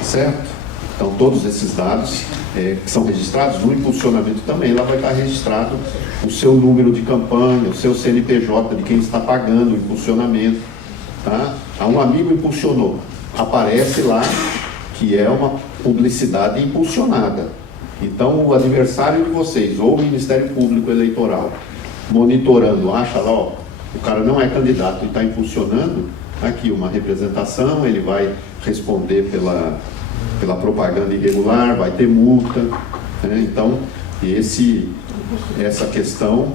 certo? Então, todos esses dados que são registrados no impulsionamento também, lá vai estar registrado o seu número de campanha, o seu CNPJ de quem está pagando o impulsionamento, tá? Um amigo impulsionou, aparece lá que é uma publicidade impulsionada. Então, o adversário de vocês, ou o Ministério Público Eleitoral, monitorando, acha lá, ó, o cara não é candidato e está impulsionando, aqui uma representação, ele vai responder pela propaganda irregular, vai ter multa, né? Então, essa questão,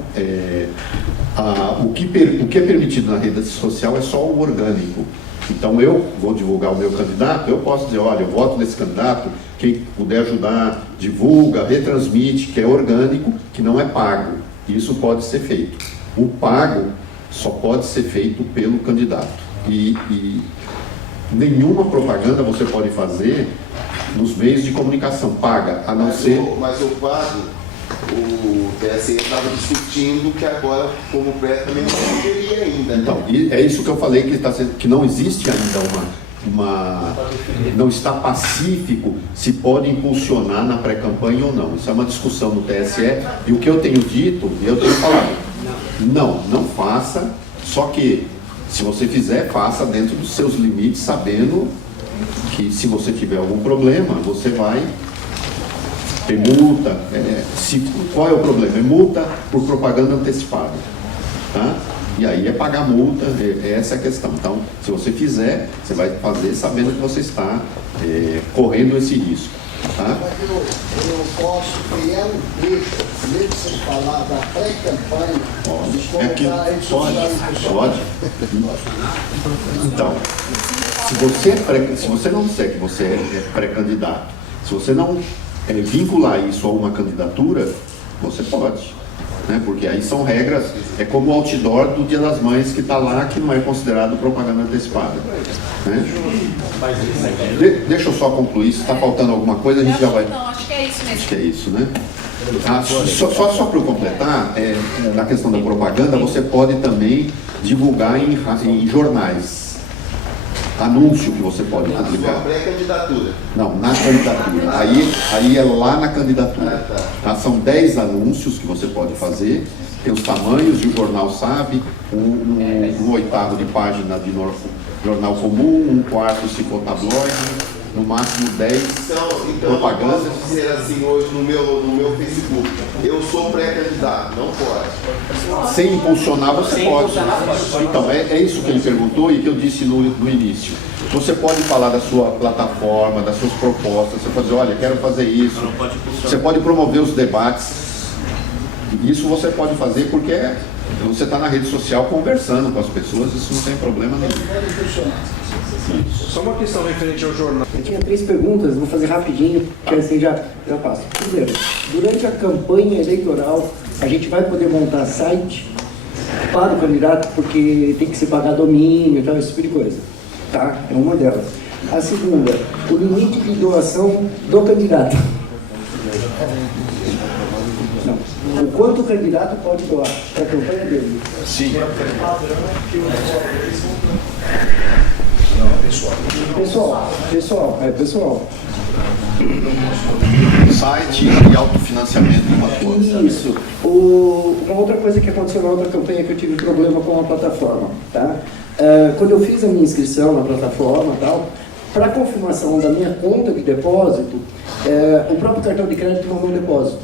o que é permitido na rede social é só o orgânico. Então, eu vou divulgar o meu candidato, eu posso dizer, olha, eu voto nesse candidato, quem puder ajudar, divulga, retransmite, que é orgânico, que não é pago. Isso pode ser feito. O pago só pode ser feito pelo candidato. E nenhuma propaganda você pode fazer nos meios de comunicação paga, a não ser... Mas o pago, o TSE estava discutindo que agora, como pré, também não poderia ainda, né? Então, e é isso que eu falei, que não existe ainda não está pacífico se pode impulsionar na pré-campanha ou não. Isso é uma discussão no TSE, e o que eu tenho dito, e eu tenho falado, não faça, só que se você fizer, faça dentro dos seus limites, sabendo que se você tiver algum problema, você vai ter multa. Qual é o problema? É multa por propaganda antecipada, tá? E aí é pagar multa, essa é a questão. Então, se você fizer, você vai fazer sabendo que você está correndo esse risco, tá? Mas eu posso criar um texto, mesmo sem falar da pré-campanha, Pode. Então, se você não disser que você é pré-candidato, se você não vincular isso a uma candidatura, você pode, né? Porque aí são regras, é como o outdoor do Dia das Mães que está lá, que não é considerado propaganda antecipada, né? Deixa eu só concluir, se está faltando alguma coisa, a gente já vai... Não, acho que é isso mesmo. Acho que é isso, né? Só para eu completar, na questão da propaganda, você pode também divulgar em jornais. Anúncio que você pode publicar. Na pré-candidatura. Não, na candidatura. Aí é lá na candidatura. Tá? São 10 anúncios que você pode fazer. Tem os tamanhos, e o jornal sabe, um 1/8 de página de jornal comum, 1/4 se for tabloide, no máximo 10 Então eu propagandas. posso dizer assim hoje no meu Facebook, eu sou pré-candidato, não pode. Sem impulsionar, você pode. Então, é isso que ele perguntou e que eu disse no início. Você pode falar da sua plataforma, das suas propostas, você pode dizer, olha, quero fazer isso. Você pode promover os debates. Isso você pode fazer porque você está na rede social conversando com as pessoas, isso não tem problema nenhum. Só uma questão referente ao jornal. Eu tinha 3 perguntas, vou fazer rapidinho, que assim já passo. Primeiro, durante a campanha eleitoral, a gente vai poder montar site para o candidato, porque tem que se pagar domínio e tal, esse tipo de coisa. Tá? É uma delas. A segunda, o limite de doação do candidato. Não. O quanto o candidato pode doar para a campanha dele. Sim. Pessoal. Site e autofinanciamento de uma coisa. Isso. Uma outra coisa que aconteceu na outra campanha que eu tive problema com a plataforma, tá? Quando eu fiz a minha inscrição na plataforma e tal, para confirmação da minha conta de depósito, o próprio cartão de crédito mandou um depósito,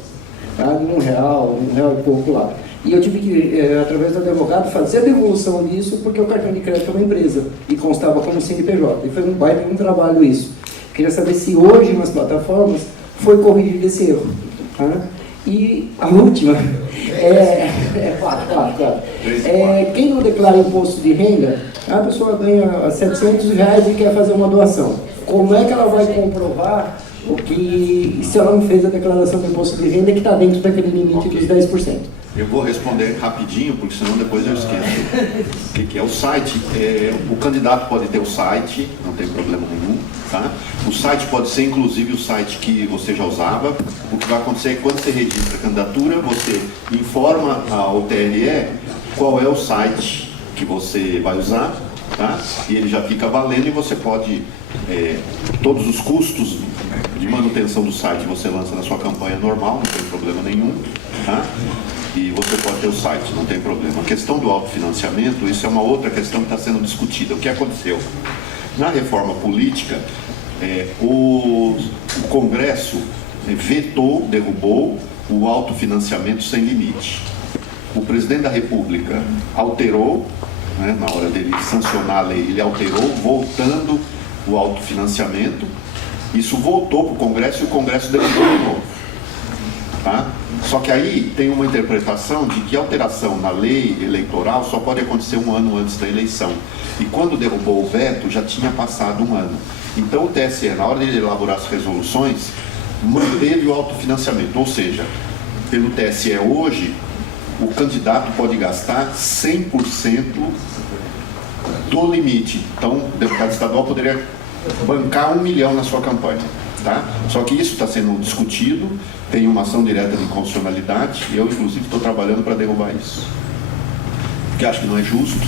tá? R$1 e pouco lá. E eu tive que, através do advogado, fazer a devolução disso, porque o cartão de crédito é uma empresa e constava como CNPJ. E foi um baita um trabalho isso. Queria saber se hoje nas plataformas foi corrigido esse erro. Tá? E a última, claro. Quem não declara imposto de renda, a pessoa ganha R$700 e quer fazer uma doação. Como é que ela vai comprovar se ela não fez a declaração do imposto de renda que está dentro daquele limite dos 10%? Eu vou responder rapidinho, porque senão depois eu esqueço. O que é o site? O candidato pode ter o site, não tem problema nenhum. Tá? O site pode ser inclusive o site que você já usava. O que vai acontecer é que quando você registra a candidatura, você informa ao TRE qual é o site que você vai usar, tá? E ele já fica valendo e você pode, todos os custos de manutenção do site você lança na sua campanha normal, não tem problema nenhum, tá? E você pode ter o site, não tem problema. A questão do autofinanciamento, isso é uma outra questão que está sendo discutida. O que aconteceu? Na reforma política, o Congresso derrubou o autofinanciamento sem limite. O presidente da República alterou, né, na hora dele sancionar a lei, ele alterou, voltando o autofinanciamento. Isso voltou para o Congresso e o Congresso derrubou de novo. Tá? Só que aí tem uma interpretação de que alteração na lei eleitoral só pode acontecer 1 ano antes da eleição. E quando derrubou o veto, já tinha passado 1 ano. Então o TSE, na hora de elaborar as resoluções, manteve o autofinanciamento. Ou seja, pelo TSE hoje, o candidato pode gastar 100% do limite. Então, o deputado estadual poderia bancar 1 milhão na sua campanha. Tá? Só que isso está sendo discutido, tem uma ação direta de inconstitucionalidade e eu, inclusive, estou trabalhando para derrubar isso. Porque acho que não é justo,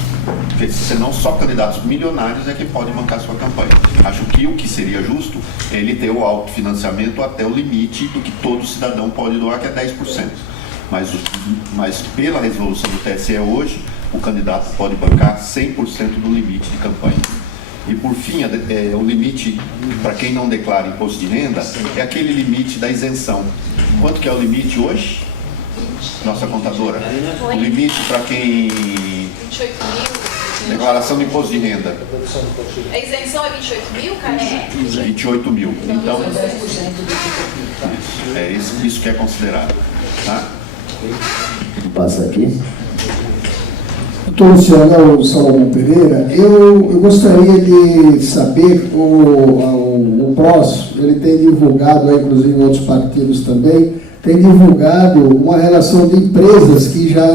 porque senão só candidatos milionários é que podem bancar sua campanha. Acho que o que seria justo é ele ter o autofinanciamento até o limite do que todo cidadão pode doar, que é 10%. Mas pela resolução do TSE hoje, o candidato pode bancar 100% do limite de campanha. E por fim, o limite para quem não declara imposto de renda é aquele limite da isenção. Quanto que é o limite hoje? Nossa contadora. O limite para quem... 28 mil. Declaração de imposto de renda. A isenção é 28 mil, cara? 28 mil. Então, isso que é considerado. Tá? Passa aqui. Doutor Luciano, é o Salomão Pereira. Eu gostaria de saber, o PROS, ele tem divulgado, inclusive outros partidos também, tem divulgado uma relação de empresas que já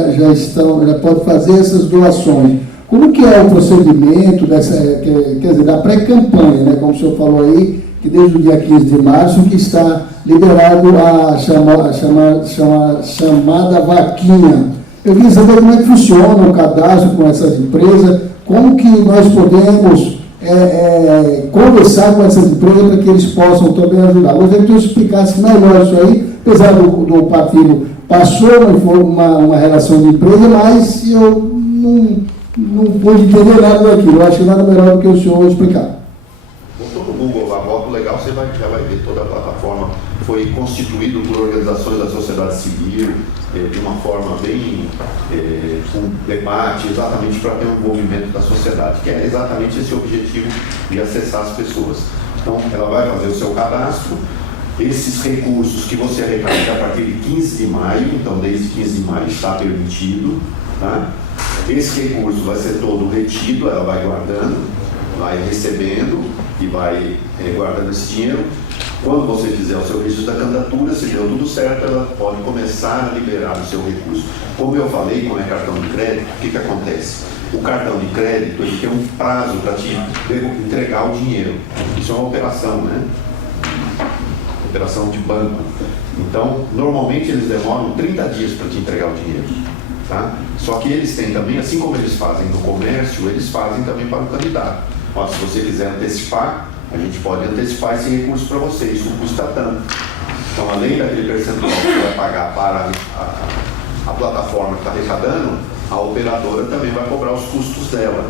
podem fazer essas doações. Como que é o procedimento da pré-campanha, né, como o senhor falou aí, que desde o dia 15 de março que está liberado a chamada vaquinha. Eu queria saber como é que funciona o cadastro com essas empresas, como que nós podemos conversar com essas empresas para que eles possam também ajudar. Gostaria que você explicasse melhor isso aí, apesar do partido passou uma relação de empresa, mas eu não pude entender nada daquilo. Eu acho que nada melhor do que o senhor explicar. Botou no Google a Voto Legal, você já vai ver toda a plataforma. Foi constituído por organizações da sociedade civil, de uma forma bem com debate, exatamente para ter um envolvimento da sociedade, que é exatamente esse objetivo de acessar as pessoas. Então, ela vai fazer o seu cadastro, esses recursos que você arrecada a partir de 15 de maio, então desde 15 de maio está permitido, tá? Esse recurso vai ser todo retido, ela vai guardando, vai recebendo e vai guardando esse dinheiro. Quando você fizer o seu registro da candidatura, se deu tudo certo, ela pode começar a liberar o seu recurso. Como eu falei, como é cartão de crédito, o que acontece? O cartão de crédito ele tem um prazo para te entregar o dinheiro. Isso é uma operação, né? Operação de banco. Então, normalmente eles demoram 30 dias para te entregar o dinheiro. Tá? Só que eles têm também, assim como eles fazem no comércio, eles fazem também para o candidato. Ó, se você quiser antecipar, a gente pode antecipar esse recurso para você, isso não custa tanto. Então, além daquele percentual que você vai pagar para a plataforma que está arrecadando, a operadora também vai cobrar os custos dela.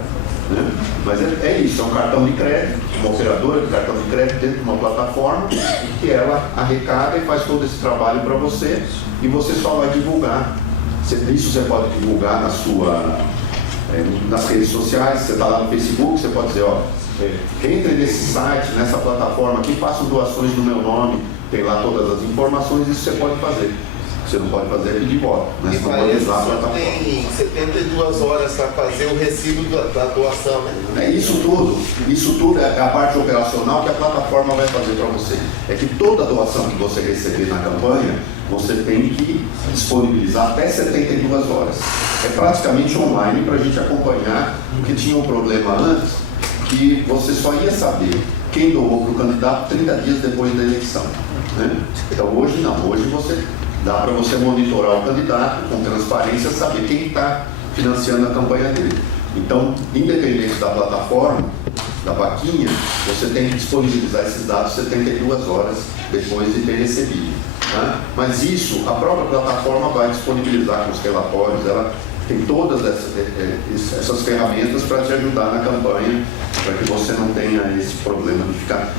Né? Mas é isso, é um cartão de crédito, uma operadora de cartão de crédito dentro de uma plataforma que ela arrecada e faz todo esse trabalho para você e você só vai divulgar. Isso você pode divulgar nas redes sociais, você está lá no Facebook, você pode dizer, ó, entre nesse site, nessa plataforma aqui, façam doações no meu nome, tem lá todas as informações, isso você pode fazer. Você não pode fazer pedir voto, né? Você não pode usar a plataforma. Tem 72 horas para fazer o recibo da doação, né? Isso tudo é a parte operacional que a plataforma vai fazer para você. É que toda doação que você receber na campanha, você tem que disponibilizar até 72 horas. É praticamente online para a gente acompanhar, porque tinha um problema antes, que você só ia saber quem doou para o candidato 30 dias depois da eleição. Né? Então hoje não, hoje dá para você monitorar o candidato com transparência, saber quem está financiando a campanha dele. Então, independente da plataforma, da vaquinha, você tem que disponibilizar esses dados 72 horas depois de ter recebido. Tá? Mas isso, a própria plataforma vai disponibilizar com os relatórios, ela tem todas essas ferramentas para te ajudar na campanha, para que você não tenha esse problema de ficar...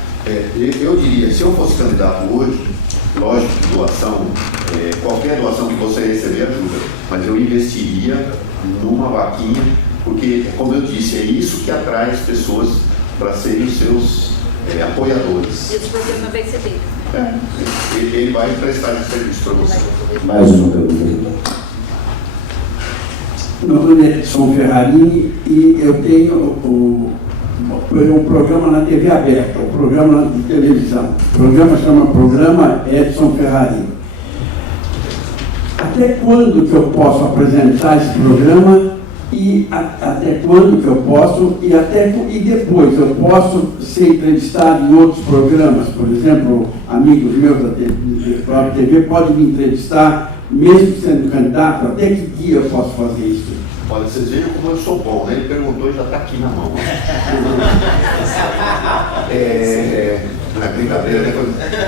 eu diria, se eu fosse candidato hoje, lógico que doação, qualquer doação que você receber ajuda, mas eu investiria numa vaquinha, porque, como eu disse, é isso que atrai as pessoas para serem os seus apoiadores. Esse programa vai ser dele. Ele vai prestar esse serviço para você. Mais uma pergunta. Meu nome é Edson Ferrarini e eu tenho um programa na TV aberta, um programa de televisão. O programa chama Programa Edson Ferrarini. Até quando que eu posso apresentar esse programa e até quando que eu posso e depois eu posso ser entrevistado em outros programas? Por exemplo, amigos meus da TV podem me entrevistar mesmo sendo candidato. Até que dia eu posso fazer isso? Olha, vocês veem como eu sou bom, né? Ele perguntou e já está aqui na mão. Não é brincadeira, né?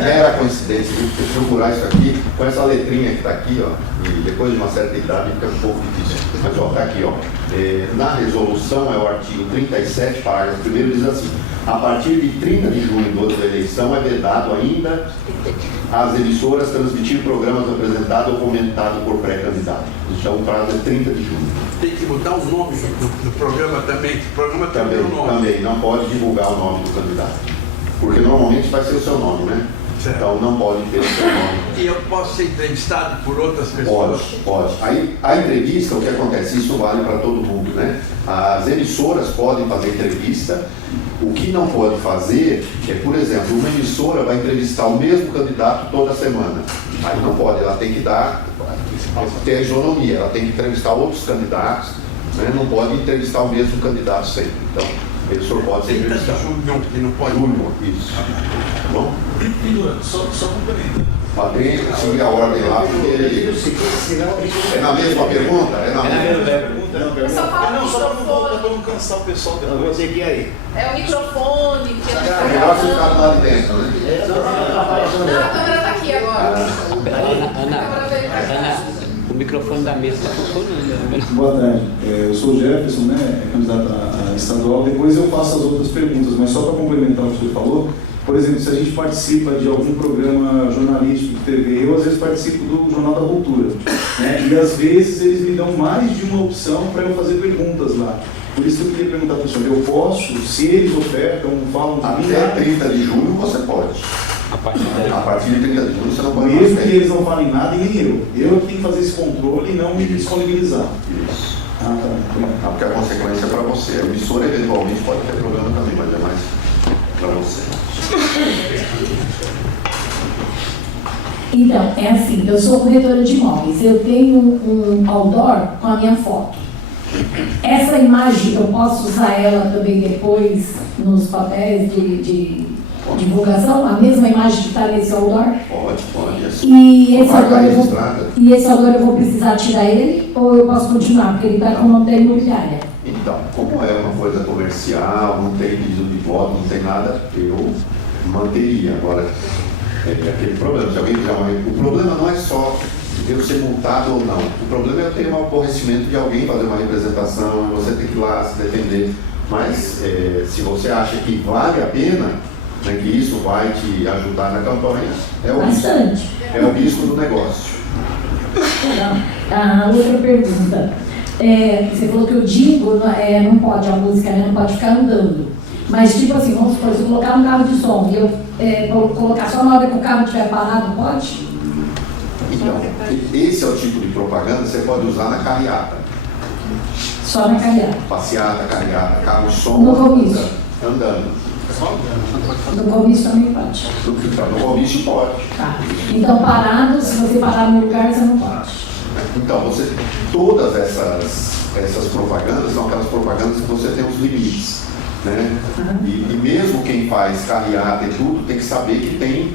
Mera coincidência, viu? Porque procurar isso aqui, com essa letrinha que está aqui, ó, e depois de uma certa idade fica um pouco difícil. Mas ó, está aqui, ó. Na resolução é o artigo 37, parágrafo 1º, diz assim: a partir de 30 de junho do ano da eleição é vedado ainda às emissoras transmitir programas apresentados ou comentados por pré-candidato. Então o prazo é 30 de junho. Tem que mudar o nome do programa também. O programa também é o nome. Também, não pode divulgar o nome do candidato. Porque normalmente vai ser o seu nome, né? Certo. Então não pode ter o seu nome. E eu posso ser entrevistado por outras pessoas? Pode. Aí a entrevista, o que acontece? Isso vale para todo mundo, né? As emissoras podem fazer entrevista. O que não pode fazer é, por exemplo, uma emissora vai entrevistar o mesmo candidato toda semana. Aí não pode, ela tem que ter a isonomia, ela tem que entrevistar outros candidatos, né? Não pode entrevistar o mesmo candidato sempre. Então, ele só pode ser entrevistado. Julho, que não pode. Julho, isso. Tá bom? Só complementa. Mas tem que seguir a ordem lá, porque ele... É na mesma pergunta? É na mesma pergunta? É só falar no Só para microfone. não cansar o pessoal Eu vou depois. ter que ir aí. É o microfone que É melhor você ficar lá de dentro, né? Não, a câmera está aqui agora. A câmera veio para cá. O microfone da mesa está funcionando. Boa tarde. Eu sou o Jefferson, né, candidato a estadual. Depois eu faço as outras perguntas, mas só para complementar o que você falou, por exemplo, se a gente participa de algum programa jornalístico de TV, eu às vezes participo do Jornal da Cultura, né, e às vezes eles me dão mais de uma opção para eu fazer perguntas lá. Por isso que eu queria perguntar para o senhor, eu posso, se eles ofertam, falam de mim... Até 30 de julho você pode. A partir de 30 de julho você não pode. Mesmo que eles não falem nada e nem eu. Eu tenho que fazer esse controle e não me disponibilizar. Isso. Ah, tá. Porque a consequência é para você. A emissora eventualmente pode ter problema também, mas é mais para você. Então, é assim, eu sou corretora de imóveis, eu tenho um outdoor com a minha foto. Essa imagem, eu posso usar ela também depois nos papéis de divulgação? A mesma imagem que está nesse outdoor? Pode. E esse outdoor eu vou precisar tirar ele ou eu posso continuar? Porque ele está com o nome da imobiliária. Então, como é uma coisa comercial, não tem pedido de voto, não tem nada, eu manteria. Agora, é aquele problema. Se alguém o problema não é só eu ser multado ou não. O problema é eu ter um aborrecimento de alguém fazer uma representação, você tem que ir lá se defender. Mas se você acha que vale a pena, né, que isso vai te ajudar na campanha, é o risco do negócio. A outra pergunta. Você falou que o jingle não pode, a música não pode ficar andando. Mas, tipo assim, vamos supor, se eu colocar um carro de som e eu colocar só na hora que o carro estiver parado, pode? Então, esse é o tipo de propaganda que você pode usar na carreata. Só na carreata? Passeata, carreata, carro de som. No comício? Andando. No comício também pode? No comício pode. Tá. Então, parado, se você parar no lugar, você não pode? Então, todas essas propagandas são aquelas propagandas que você tem os limites. Né? E mesmo quem faz carreata e tudo tem que saber que tem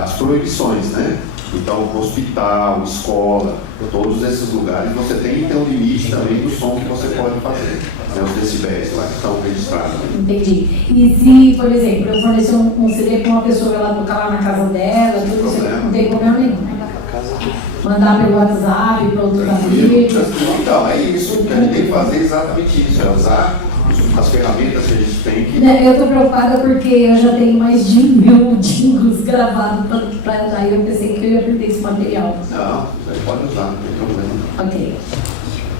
as proibições, né? Então, hospital, escola, todos esses lugares você tem que ter um limite também do som que você pode fazer, né? Os decibéis lá que estão registrados. Entendi. E se, por exemplo, eu fornecer um CD para uma pessoa ela tocar lá na casa dela, tudo isso, não tem problema nenhum. Mandar pelo WhatsApp, para outros amigos. Então, é isso que a gente tem que fazer, exatamente isso, é usar as ferramentas que a gente tem que... Eu estou preocupada porque eu já tenho mais de 1.000 jingles gravados para usar e eu pensei que eu ia perder esse material. Não, você pode usar, não tem problema. Ok.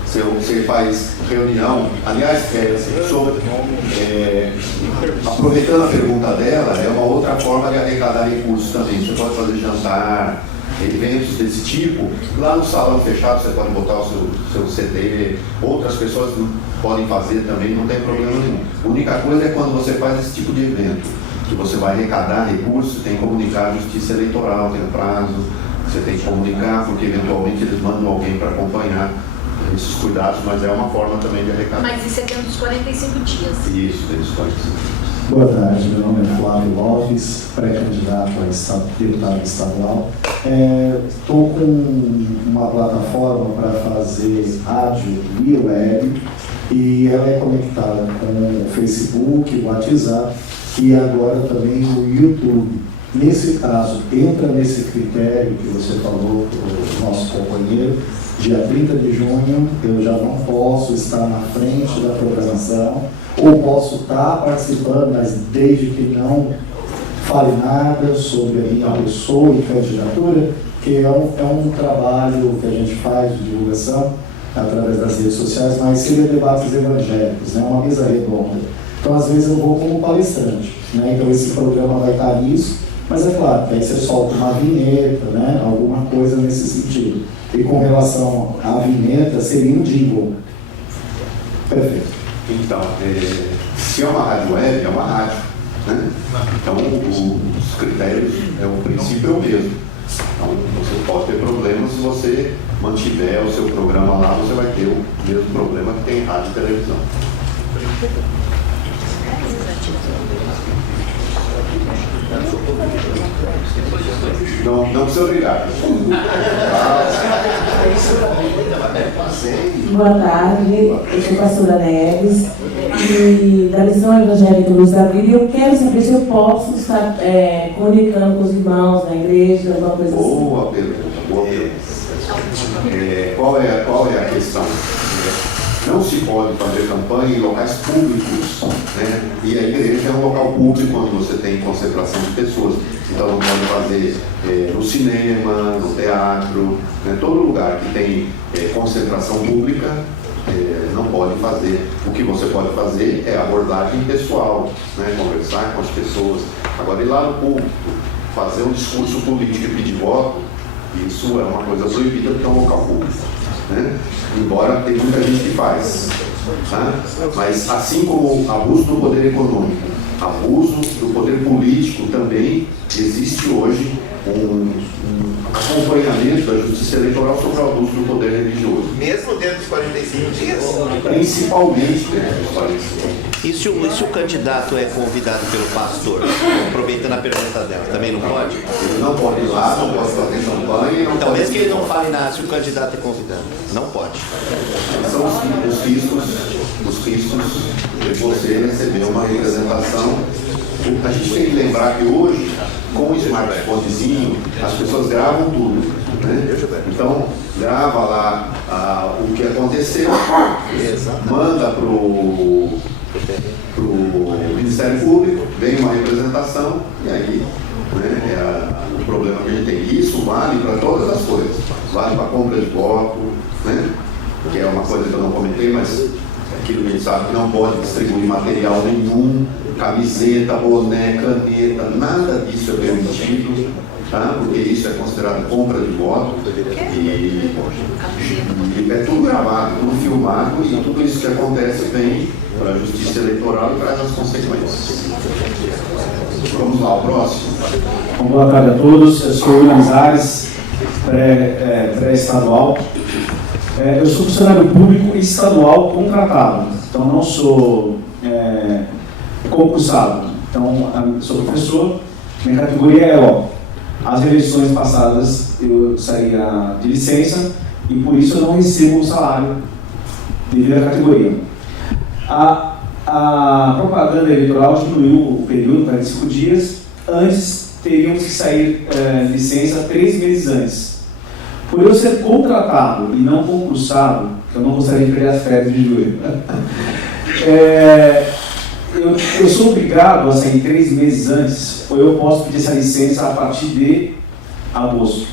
Você faz reunião, aliás, aproveitando a pergunta dela, é uma outra forma de arrecadar recursos também. Você pode fazer jantar, eventos desse tipo, lá no salão fechado você pode botar o seu CD, outras pessoas podem fazer também, não tem problema nenhum. A única coisa é quando você faz esse tipo de evento, que você vai arrecadar recursos, tem que comunicar a justiça eleitoral, tem um prazo, você tem que comunicar, porque eventualmente eles mandam alguém para acompanhar esses cuidados, mas é uma forma também de arrecadar. Mas isso é dentro dos 45 dias. Isso, dentro dos 45 dias. Boa tarde, meu nome é Flávio Lopes, pré-candidato a deputado estadual. Estou com uma plataforma para fazer rádio via web e ela é conectada com o Facebook, o WhatsApp e agora também o YouTube. Nesse caso, entra nesse critério que você falou para o nosso companheiro, dia 30 de junho eu já não posso estar na frente da programação, ou posso estar participando, mas desde que não fale nada sobre a minha pessoa e candidatura, que é um trabalho que a gente faz de divulgação através das redes sociais, mas seria debates evangélicos, né? Uma mesa redonda. Então, às vezes, eu vou como palestrante, né? Então, esse programa vai estar nisso, mas é claro que aí você solta uma vinheta, né? Alguma coisa nesse sentido. E com relação à vinheta, seria um jingle. Perfeito. Então, se é uma rádio web, é uma rádio, né? Então, os critérios, o princípio é o mesmo. Então, você pode ter problemas se você mantiver o seu programa lá, você vai ter o mesmo problema que tem em rádio e televisão. Não precisa brigar. Boa tarde, eu sou a pastora Neves e da Missão Evangélica Luz da Vida, e eu quero saber se eu posso estar comunicando com os irmãos da igreja, alguma coisa assim. Boa pergunta, boa pergunta. Qual é a questão? Não se pode fazer campanha em locais públicos, né? E a igreja é um local público onde você tem concentração de pessoas. Então não pode fazer no cinema, no teatro, né? Todo lugar que tem concentração pública não pode fazer. O que você pode fazer é abordagem pessoal, né? Conversar com as pessoas. Agora, ir lá no público, fazer um discurso político e pedir voto, isso é uma coisa proibida porque é um local público, né? Embora tem muita gente que faz, né? Mas assim como abuso do poder econômico, abuso do poder político, também existe hoje um acompanhamento da justiça eleitoral sobre o abuso do poder religioso. Mesmo dentro dos 45 dias? Principalmente dentro dos 45 dias. E se o candidato é convidado pelo pastor, aproveitando a pergunta dela, também não pode? Ele não pode ir lá, não pode fazer campanha. Não então, pode... mesmo que ele não fale nada, se o candidato é convidado, não pode. São os riscos de você receber uma representação. A gente tem que lembrar que hoje, com o smartphonezinho, as pessoas gravam tudo, né? Então, grava lá o que aconteceu, manda para o Ministério Público, vem uma representação, e aí, né, é o problema que a gente tem. Isso vale para todas as coisas. Vale para compra de voto, né? Que é uma coisa que eu não comentei, mas aquilo que a gente sabe que não pode distribuir material nenhum, camiseta, boné, caneta, nada disso é permitido, tá? Porque isso é considerado compra de voto e é tudo gravado, tudo filmado, e tudo isso que acontece vem para a Justiça Eleitoral e traz as consequências. Vamos lá, o próximo. Boa tarde a todos, eu sou William Zares, pré-estadual. Eu sou funcionário público estadual contratado, então não sou concursado. Então, sou professor, minha categoria é O. As eleições passadas eu saía de licença e por isso eu não recebo o salário devido à categoria. A propaganda eleitoral diminuiu o período para 45 dias. Antes teríamos que sair de licença 3 meses antes. Por eu ser contratado e não concursado, eu não gostaria de perder as férias de julho. Eu sou obrigado a sair 3 meses antes, ou eu posso pedir essa licença a partir de agosto.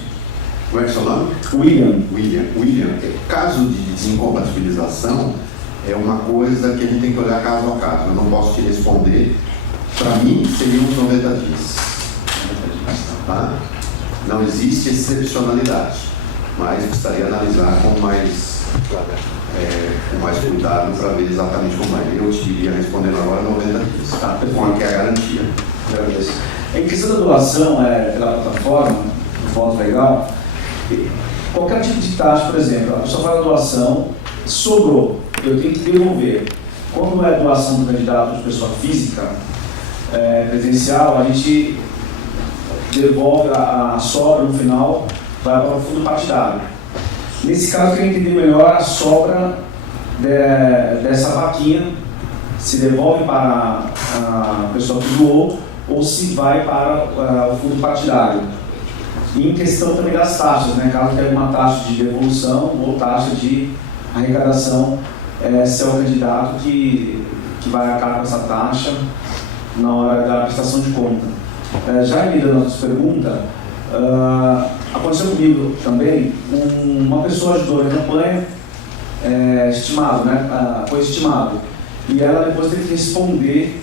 Como é que é o seu nome? William. Caso de desincompatibilização é uma coisa que a gente tem que olhar caso a caso. Eu não posso te responder. Para mim, seriam uns 90 dias. Tá? Não existe excepcionalidade, mas precisaria analisar com mais cuidado para ver exatamente como é. Eu te iria respondendo agora 90 dias, tá? Com que é a garantia. Agradeço. Em questão da doação pela plataforma, do Voto Legal, qualquer tipo de taxa, por exemplo, a pessoa faz a doação, sobrou, eu tenho que devolver. Quando é doação do candidato de pessoa física, presencial, a gente devolve a sobra no final, vai para o fundo partidário. Nesse caso, eu queria entender melhor a sobra dessa vaquinha, se devolve para a pessoa que doou ou se vai para o fundo partidário. E em questão também das taxas, né? Caso tenha uma taxa de devolução ou taxa de arrecadação, se é o candidato que vai arcar com essa taxa na hora da prestação de conta. Já emendando a sua pergunta, aconteceu comigo também, uma pessoa ajudou na campanha, estimado, né? Foi estimado. E ela depois teve que responder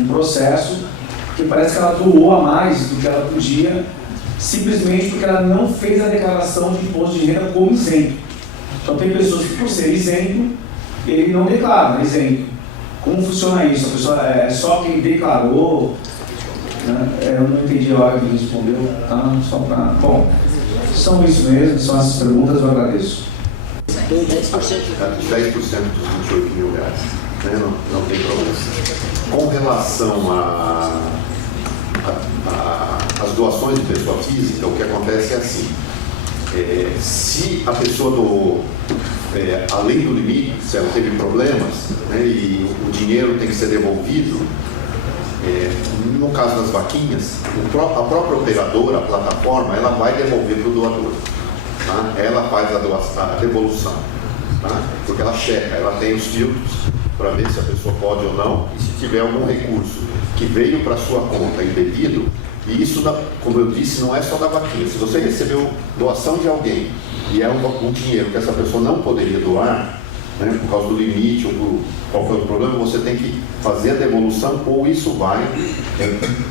um processo que parece que ela doou a mais do que ela podia, simplesmente porque ela não fez a declaração de imposto de renda como isento. Então tem pessoas que, por ser isento, ele não declara isento. Como funciona isso? A pessoa é só quem declarou, né? Eu não entendi a hora que ele respondeu, tá? Só para... Bom, são isso mesmo, são essas perguntas, eu agradeço. 10% dos 28 mil reais, né? Não tem problema. Com relação às doações de pessoa física, o que acontece é assim: se a pessoa doou além do limite, se ela teve problemas, né, e o dinheiro tem que ser devolvido, no caso das vaquinhas, a própria operadora, a plataforma, ela vai devolver para o doador. tá? Ela faz a devolução, tá? Porque ela checa, ela tem os filtros para ver se a pessoa pode ou não, e se tiver algum recurso que veio para sua conta indevido, e isso, como eu disse, não é só da vaquinha. Se você recebeu doação de alguém e é um dinheiro que essa pessoa não poderia doar, né, por causa do limite ou por qual foi o problema, você tem que fazer a devolução, ou isso vai...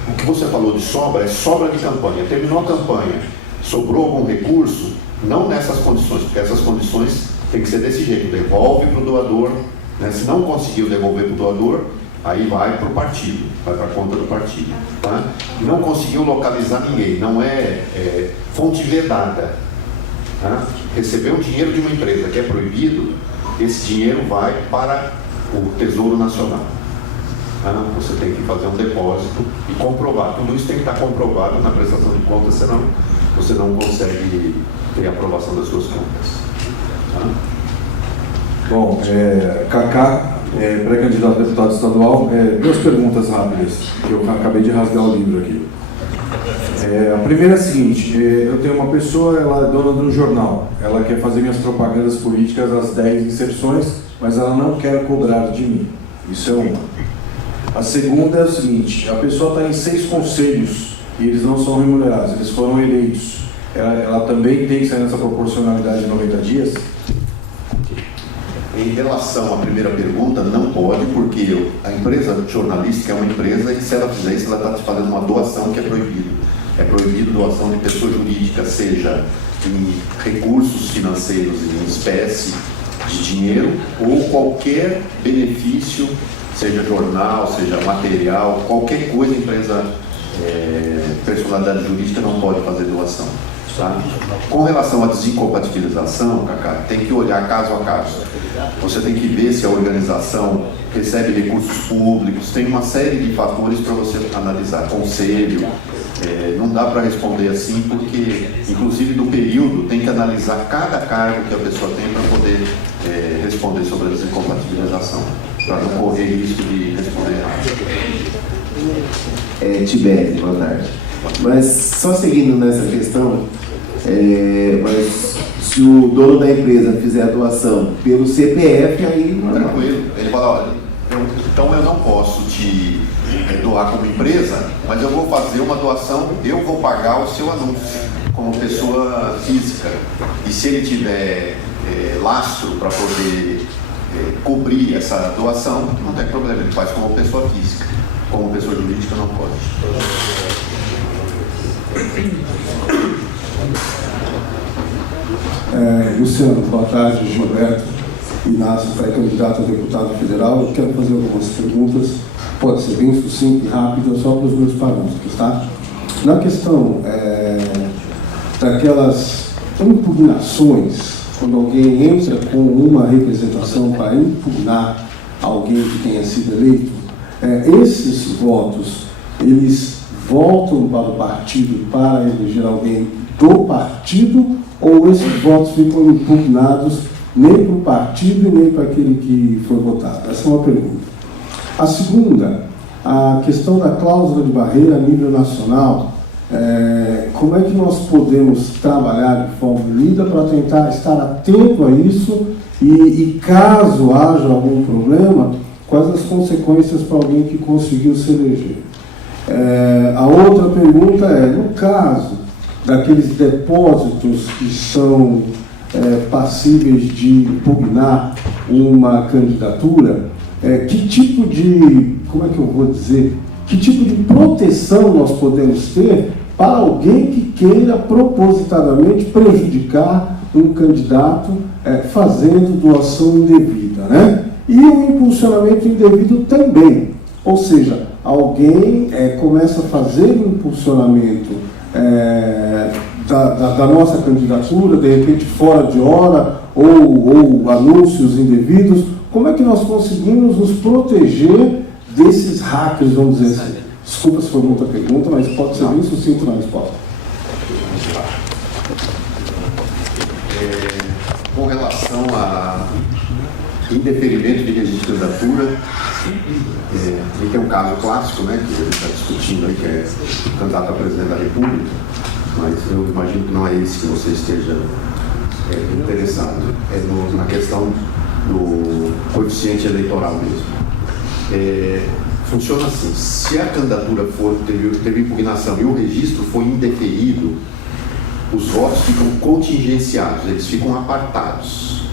o que você falou de sobra é sobra de campanha. Terminou a campanha, sobrou algum recurso, não nessas condições, porque essas condições tem que ser desse jeito, devolve para o doador, né? Se não conseguiu devolver para o doador, aí vai para o partido, vai para a conta do partido, tá? Não conseguiu localizar ninguém, não é fonte vedada, tá? Recebeu dinheiro de uma empresa que é proibido, esse dinheiro vai para o Tesouro Nacional, tá? Você tem que fazer um depósito e comprovar, tudo isso tem que estar comprovado na prestação de contas, senão você não consegue ter a aprovação das suas contas, tá? Bom, Cacá, pré-candidato a deputado estadual, duas perguntas rápidas, que eu acabei de rasgar o livro aqui. A primeira é a seguinte, eu tenho uma pessoa, ela é dona de um jornal, ela quer fazer minhas propagandas políticas às 10 inserções, mas ela não quer cobrar de mim. Isso é uma. A segunda é o seguinte, a pessoa está em 6 conselhos e eles não são remunerados, eles foram eleitos. Ela também tem que sair nessa proporcionalidade de 90 dias? Em relação à primeira pergunta, não pode, porque a empresa jornalística é uma empresa e se ela fizer isso, ela está fazendo uma doação que é proibido. É proibido doação de pessoa jurídica, seja em recursos financeiros, em espécie de dinheiro, ou qualquer benefício, seja jornal, seja material, qualquer coisa, empresa, personalidade jurídica não pode fazer doação. Tá? Com relação à desincompatibilização, Cacá, tem que olhar caso a caso. Você tem que ver se a organização recebe recursos públicos, tem uma série de fatores para você analisar. Conselho, não dá para responder assim, porque, inclusive, do período, tem que analisar cada cargo que a pessoa tem para poder responder sobre a desincompatibilização, para não correr risco de responder errado. Tibério, boa tarde. Mas só seguindo nessa questão, mas se o dono da empresa fizer a doação pelo CPF, aí não é. Tranquilo. Ele fala, olha, então eu não posso te doar como empresa, mas eu vou fazer uma doação, eu vou pagar o seu anúncio como pessoa física. E se ele tiver lastro para poder cobrir essa doação, não tem problema, ele faz como pessoa física. Como pessoa jurídica não pode. Luciano, boa tarde. Gilberto Inácio, pré-candidato a deputado federal. Eu quero fazer algumas perguntas, pode ser bem sucinto e rápido, só para os meus parâmetros, tá? Na questão daquelas impugnações, quando alguém entra com uma representação para impugnar alguém que tenha sido eleito, esses votos, eles voltam para o partido para eleger alguém do partido, ou esses votos ficam impugnados nem para o partido e nem para aquele que foi votado? Essa é uma pergunta. A segunda, a questão da cláusula de barreira a nível nacional, como é que nós podemos trabalhar de forma unida para tentar estar atento a isso e caso haja algum problema, quais as consequências para alguém que conseguiu se eleger? A outra pergunta no caso daqueles depósitos que são passíveis de impugnar uma candidatura, que tipo de, como é que eu vou dizer, que tipo de proteção nós podemos ter para alguém que queira propositadamente prejudicar um candidato fazendo doação indevida, né? E o impulsionamento indevido também, ou seja, alguém começa a fazer um impulsionamento da nossa candidatura, de repente fora de hora, ou anúncios indevidos. Como é que nós conseguimos nos proteger desses hackers, vamos dizer assim? Desculpa se foi muita pergunta, mas pode ser bem sucinto na resposta. Com relação a indeferimento de registro de candidatura, e tem um caso clássico, né, que a gente está discutindo aí, que é o candidato a presidente da República, mas eu imagino que não é esse que você esteja interessado, na questão do coeficiente eleitoral mesmo. Funciona assim: se a candidatura teve impugnação e o registro foi indeferido, os votos ficam contingenciados, eles ficam apartados,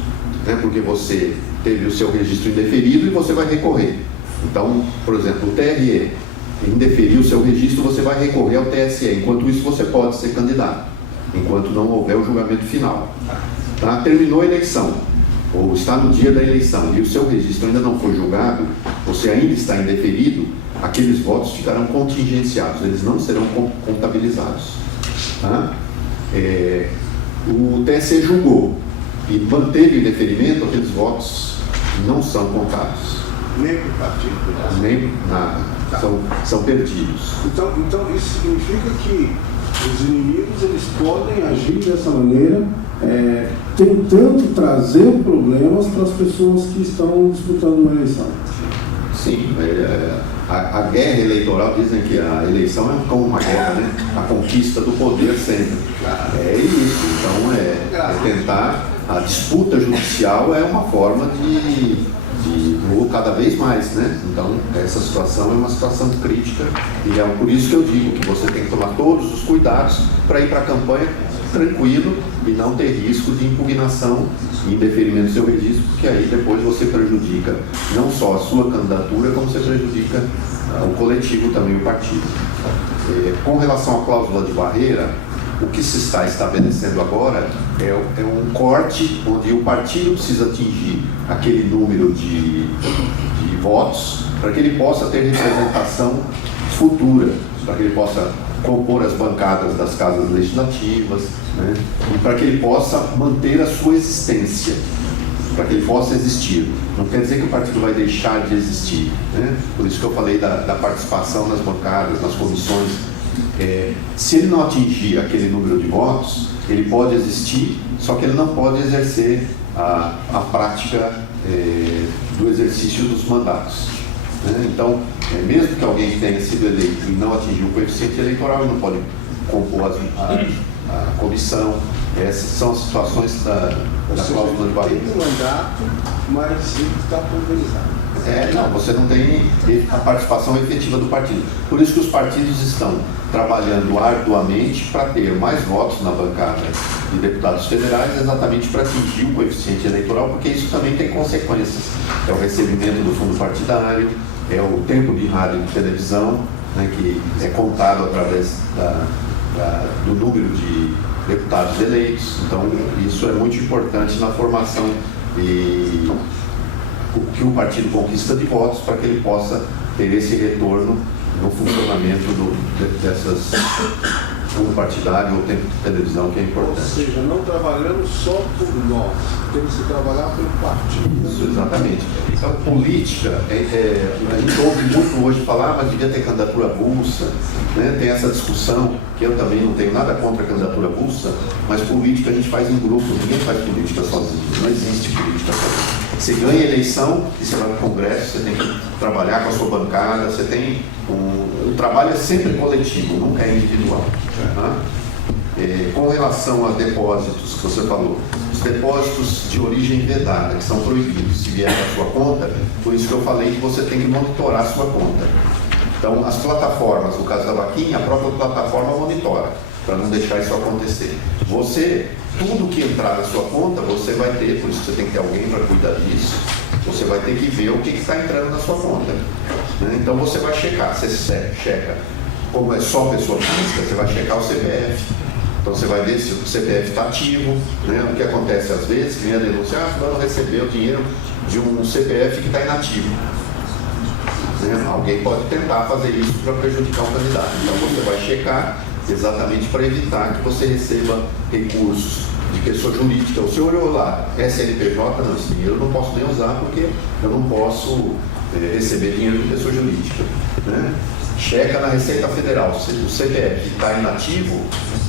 né? Porque você teve o seu registro indeferido e você vai recorrer. Então, por exemplo, o TRE indeferiu o seu registro, você vai recorrer ao TSE. Enquanto isso, você pode ser candidato, enquanto não houver o julgamento final. Tá? Terminou a eleição, ou está no dia da eleição, e o seu registro ainda não foi julgado, você ainda está indeferido, aqueles votos ficarão contingenciados, eles não serão contabilizados. Tá? O TSE julgou e manteve o indeferimento, aqueles votos não são contados. Nem para o partido? Nem nada. São perdidos. Então isso significa que os inimigos eles podem agir dessa maneira, tentando trazer problemas para as pessoas que estão disputando uma eleição. Sim, a guerra eleitoral, dizem que a eleição é como uma guerra, né? A conquista do poder sempre. É isso, então tentar, a disputa judicial é uma forma de cada vez mais, né? Então, essa situação é uma situação crítica e é por isso que eu digo que você tem que tomar todos os cuidados para ir para a campanha tranquilo e não ter risco de impugnação e indeferimento do seu registro, porque aí depois você prejudica não só a sua candidatura, como você prejudica o coletivo também, o partido. Com relação à cláusula de barreira, o que se está estabelecendo agora é um corte onde o partido precisa atingir aquele número de votos para que ele possa ter representação futura, para que ele possa compor as bancadas das casas legislativas, né? E para que ele possa manter a sua existência, para que ele possa existir. Não quer dizer que o partido vai deixar de existir, né? Por isso que eu falei da participação nas bancadas, nas comissões. Se ele não atingir aquele número de votos, ele pode existir, só que ele não pode exercer a prática do exercício dos mandatos, né? Então, mesmo que alguém tenha sido eleito e não atingiu o coeficiente eleitoral, ele não pode compor a comissão. Essas são as situações da cláusula de barreira. Tem um mandato, mas ele está pulverizado. Não, você não tem a participação efetiva do partido. Por isso que os partidos estão trabalhando arduamente para ter mais votos na bancada de deputados federais, exatamente para atingir o coeficiente eleitoral, porque isso também tem consequências. É o recebimento do fundo partidário, é o tempo de rádio e televisão, né, que é contado através do número de deputados eleitos. Então, isso é muito importante na formação e que o partido conquista de votos para que ele possa ter esse retorno no funcionamento dessas fundo partidário ou tempo de televisão, que é importante. Ou seja, não trabalhando só por nós, tem que se trabalhar pelo partido. Isso, exatamente. Então, política, a gente ouve muito hoje falar, mas devia ter candidatura avulsa, né? Tem essa discussão, que eu também não tenho nada contra a candidatura avulsa, mas política a gente faz em grupo, ninguém faz política sozinho, não existe política sozinho. Você ganha eleição e você vai para o Congresso, você tem que trabalhar com a sua bancada, você tem o trabalho é sempre coletivo, nunca é individual. Tá? Com relação a depósitos que você falou, os depósitos de origem vedada, que são proibidos se vier da sua conta, por isso que eu falei que você tem que monitorar a sua conta. Então, as plataformas, no caso da vaquinha, a própria plataforma monitora, para não deixar isso acontecer. Tudo que entrar na sua conta, você vai ter, por isso você tem que ter alguém para cuidar disso, você vai ter que ver o que está entrando na sua conta. Né? Então você vai checar, você checa, como é só pessoa física, você vai checar o CPF. Então você vai ver se o CPF está ativo, né? O que acontece às vezes, vem a denúncia, fulano recebeu dinheiro de um CPF que está inativo. Né? Alguém pode tentar fazer isso para prejudicar o candidato. Então você vai checar exatamente para evitar que você receba recursos de pessoa jurídica. O senhor olhou lá, SNPJ, não, esse dinheiro eu não posso nem usar porque eu não posso receber dinheiro de pessoa jurídica. Né? Checa na Receita Federal, se o CPF está inativo,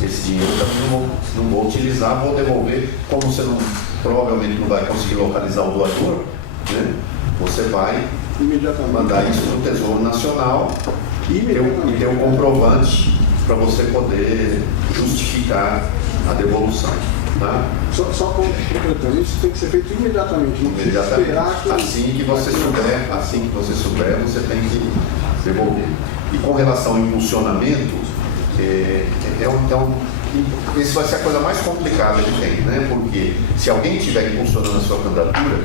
esse dinheiro eu não vou utilizar, vou devolver. Como você provavelmente não vai conseguir localizar o doador, né? Você vai mandar isso para o Tesouro Nacional e ter um comprovante para você poder justificar a devolução. Tá? Só completando, isso tem que ser feito imediatamente, não precisa esperar que... Assim que você souber, você tem que devolver. E com relação ao impulsionamento, isso vai ser a coisa mais complicada que tem, né? Porque se alguém estiver impulsionando a sua candidatura,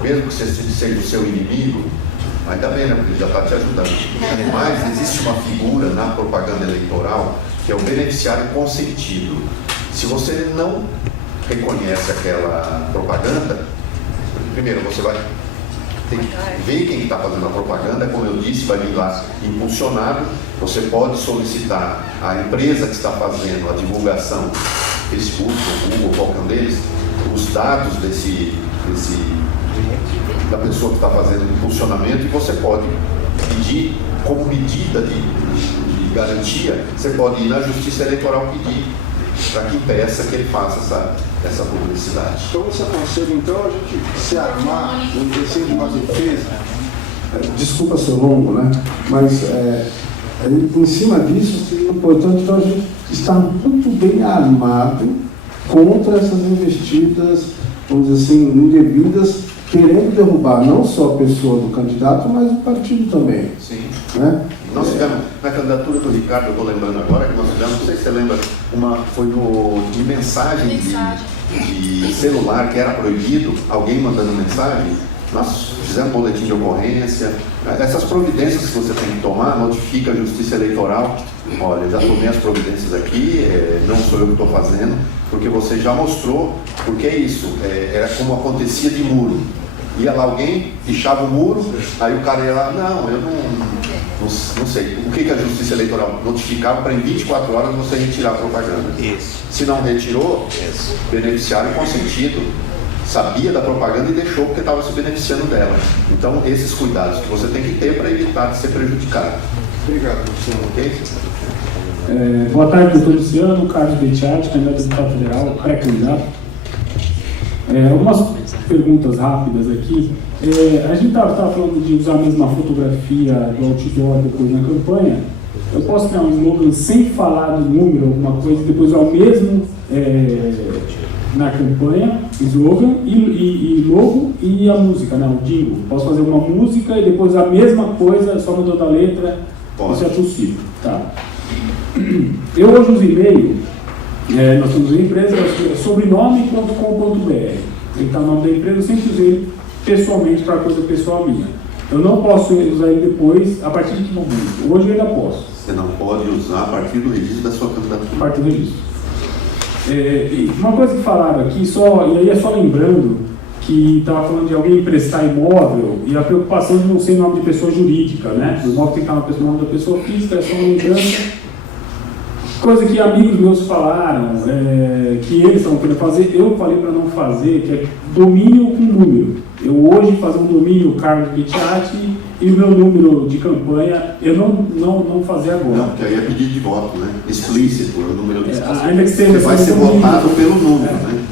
mesmo que você seja o seu inimigo, ainda bem, né? Porque ele já está te ajudando. Mas existe uma figura na propaganda eleitoral que é o beneficiário consentido. Se você não reconhece aquela propaganda, primeiro você vai ter que ver quem está fazendo a propaganda, como eu disse, vai vir lá impulsionado. Você pode solicitar à empresa que está fazendo a divulgação, Facebook, Google, qualquer um deles, os dados da pessoa que está fazendo o impulsionamento, e você pode pedir, como medida de garantia, você pode ir na Justiça Eleitoral pedir para que impeça que ele faça essa publicidade. Então você aconselha então a gente se armar, vamos dizer assim, de uma defesa? Desculpa ser longo, né? Mas em cima disso seria importante então a gente estar muito bem armado contra essas investidas, vamos dizer assim, indevidas, querendo derrubar não só a pessoa do candidato, mas o partido também. Sim. Né? Nós tivemos, na candidatura do Ricardo, eu estou lembrando agora, que nós tivemos, não sei se você lembra, foi de mensagem de celular que era proibido, alguém mandando mensagem, nós fizemos boletim de ocorrência, essas providências que você tem que tomar, notifica a Justiça Eleitoral, olha, já tomei as providências aqui, não sou eu que estou fazendo, porque você já mostrou, porque é isso, era como acontecia de muro. Ia lá alguém, fichava o muro, aí o cara ia lá, não, eu não sei. O que a Justiça Eleitoral notificava para em 24 horas você retirar a propaganda. Isso. Se não retirou, beneficiário consentido, sabia da propaganda e deixou porque estava se beneficiando dela. Então, esses cuidados que você tem que ter para evitar de ser prejudicado. Obrigado, Luciano. Ok? Boa tarde, doutor Luciano, Carlos Betiati, candidato a deputado federal, pré-candidato. Algumas perguntas rápidas aqui. A gente estava falando de usar a mesma fotografia do outdoor depois na campanha. Eu posso criar um slogan sem falar do número, alguma coisa, depois usar o mesmo na campanha, slogan e logo e a música, né, o jingle. Posso fazer uma música e depois a mesma coisa, só mudando a letra, isso é possível. Tá. Eu hoje uso e-mail, nós temos uma empresa, sobrenome.com.br. Tem que estar o nome da empresa, eu sempre usei pessoalmente para coisa pessoal minha. Eu não posso usar ele depois, a partir de que momento? Hoje eu ainda posso. Você não pode usar a partir do registro da sua candidatura. A partir do registro. Uma coisa que falaram aqui, e aí é só lembrando que estava falando de alguém emprestar imóvel e a preocupação de não ser nome de pessoa jurídica, né? O imóvel tem que estar no nome da pessoa física, é só uma lembrança. Coisa que amigos meus falaram, que eles estavam querendo fazer, eu falei para não fazer, que é domínio com número. Eu hoje fazer um domínio Carlos Betiati e o meu número de campanha, eu não fazer agora. Não, porque aí é pedido de voto, né? Explícito, o número de ainda que seja, você vai ser votado pelo número, né?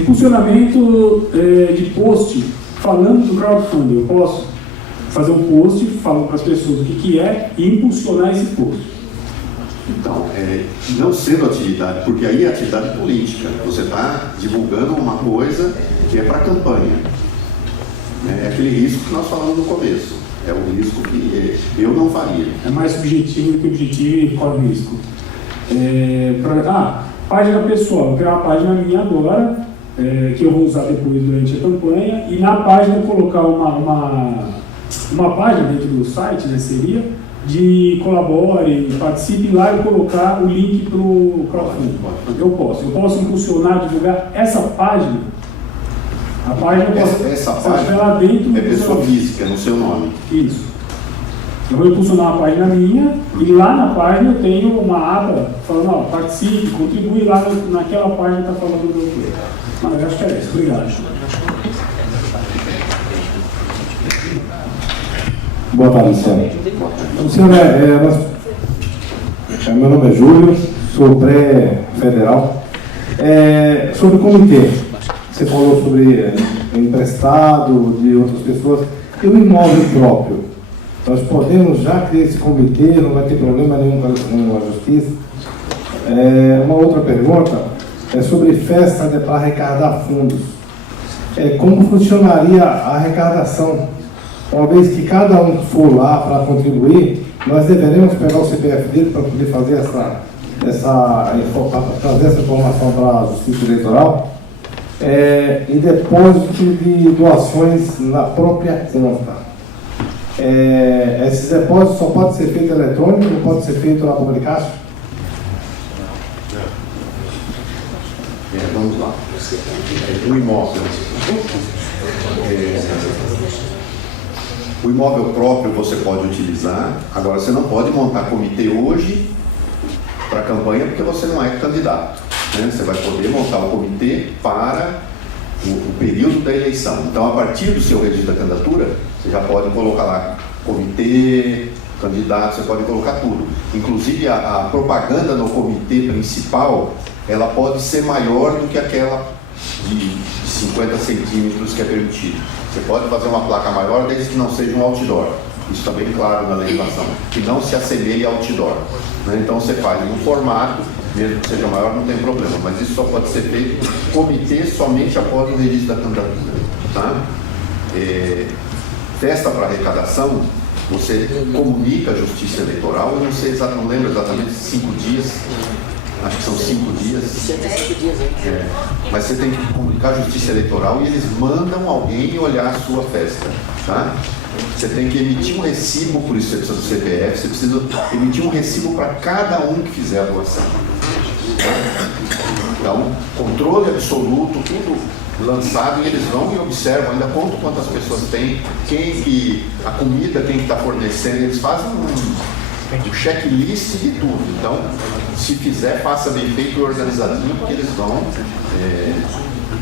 Impulsionamento de post falando do crowdfunding. Eu posso fazer um post falando para as pessoas o que é e impulsionar esse post. Então, não sendo atividade, porque aí é atividade política. Você está divulgando uma coisa que é para a campanha. É aquele risco que nós falamos no começo. É um risco que eu não faria. É mais subjetivo do que objetivo e corre o risco. Página pessoal. Eu criar uma página minha agora, que eu vou usar depois durante a campanha, e na página eu colocar uma página dentro do site, né, seria de colabore, participe lá e colocar o link para o crowdfunding. Eu posso impulsionar, divulgar essa página. A página essa página dentro é pessoa física, no seu nome. Isso. Eu vou impulsionar a página minha e lá na página eu tenho uma aba falando, participe, contribui lá naquela página que está falando do que. Mas eu acho que é isso. Obrigado. Boa tarde, Luciano. Luciano, meu nome é Júlio, sou pré-federal. Sobre o comitê, você falou sobre emprestado de outras pessoas e o imóvel próprio. Nós podemos já criar esse comitê, não vai ter problema nenhum com a justiça. Uma outra pergunta, é sobre festa para arrecadar fundos. Como funcionaria a arrecadação? Uma vez que cada um for lá para contribuir, nós deveremos pegar o CPF dele para poder fazer trazer essa informação para a Justiça Eleitoral, e depósito de doações na própria conta. Esses depósitos só pode ser feito eletrônico, não pode ser feito na Comunicaixa? Vamos lá. O imóvel. O imóvel próprio você pode utilizar, agora você não pode montar comitê hoje para a campanha porque você não é candidato. Né? Você vai poder montar o comitê para o período da eleição. Então, a partir do seu registro da candidatura, você já pode colocar lá comitê, candidato, você pode colocar tudo. Inclusive, a propaganda no comitê principal, ela pode ser maior do que aquela de 50 centímetros que é permitido. Você pode fazer uma placa maior desde que não seja um outdoor. Isso está bem claro na legislação. Que não se assemelhe a outdoor. Né? Então você faz um formato, mesmo que seja maior, não tem problema. Mas isso só pode ser feito no comitê somente após o registro da candidatura. Tá? Festa para arrecadação, você comunica a Justiça Eleitoral, eu não sei exatamente, não lembro exatamente, 5 dias. Acho que são 5 dias. 5 dias, mas você tem que comunicar a Justiça Eleitoral e eles mandam alguém olhar a sua festa. Tá? Você tem que emitir um recibo, por isso você precisa do CPF, você precisa emitir um recibo para cada um que fizer a doação. Tá? Então, controle absoluto, tudo lançado, e eles vão e observam, ainda contam quantas pessoas tem, a comida, quem está fornecendo, eles fazem um checklist de tudo. Então, se fizer, faça bem feito e organizadinho, porque eles vão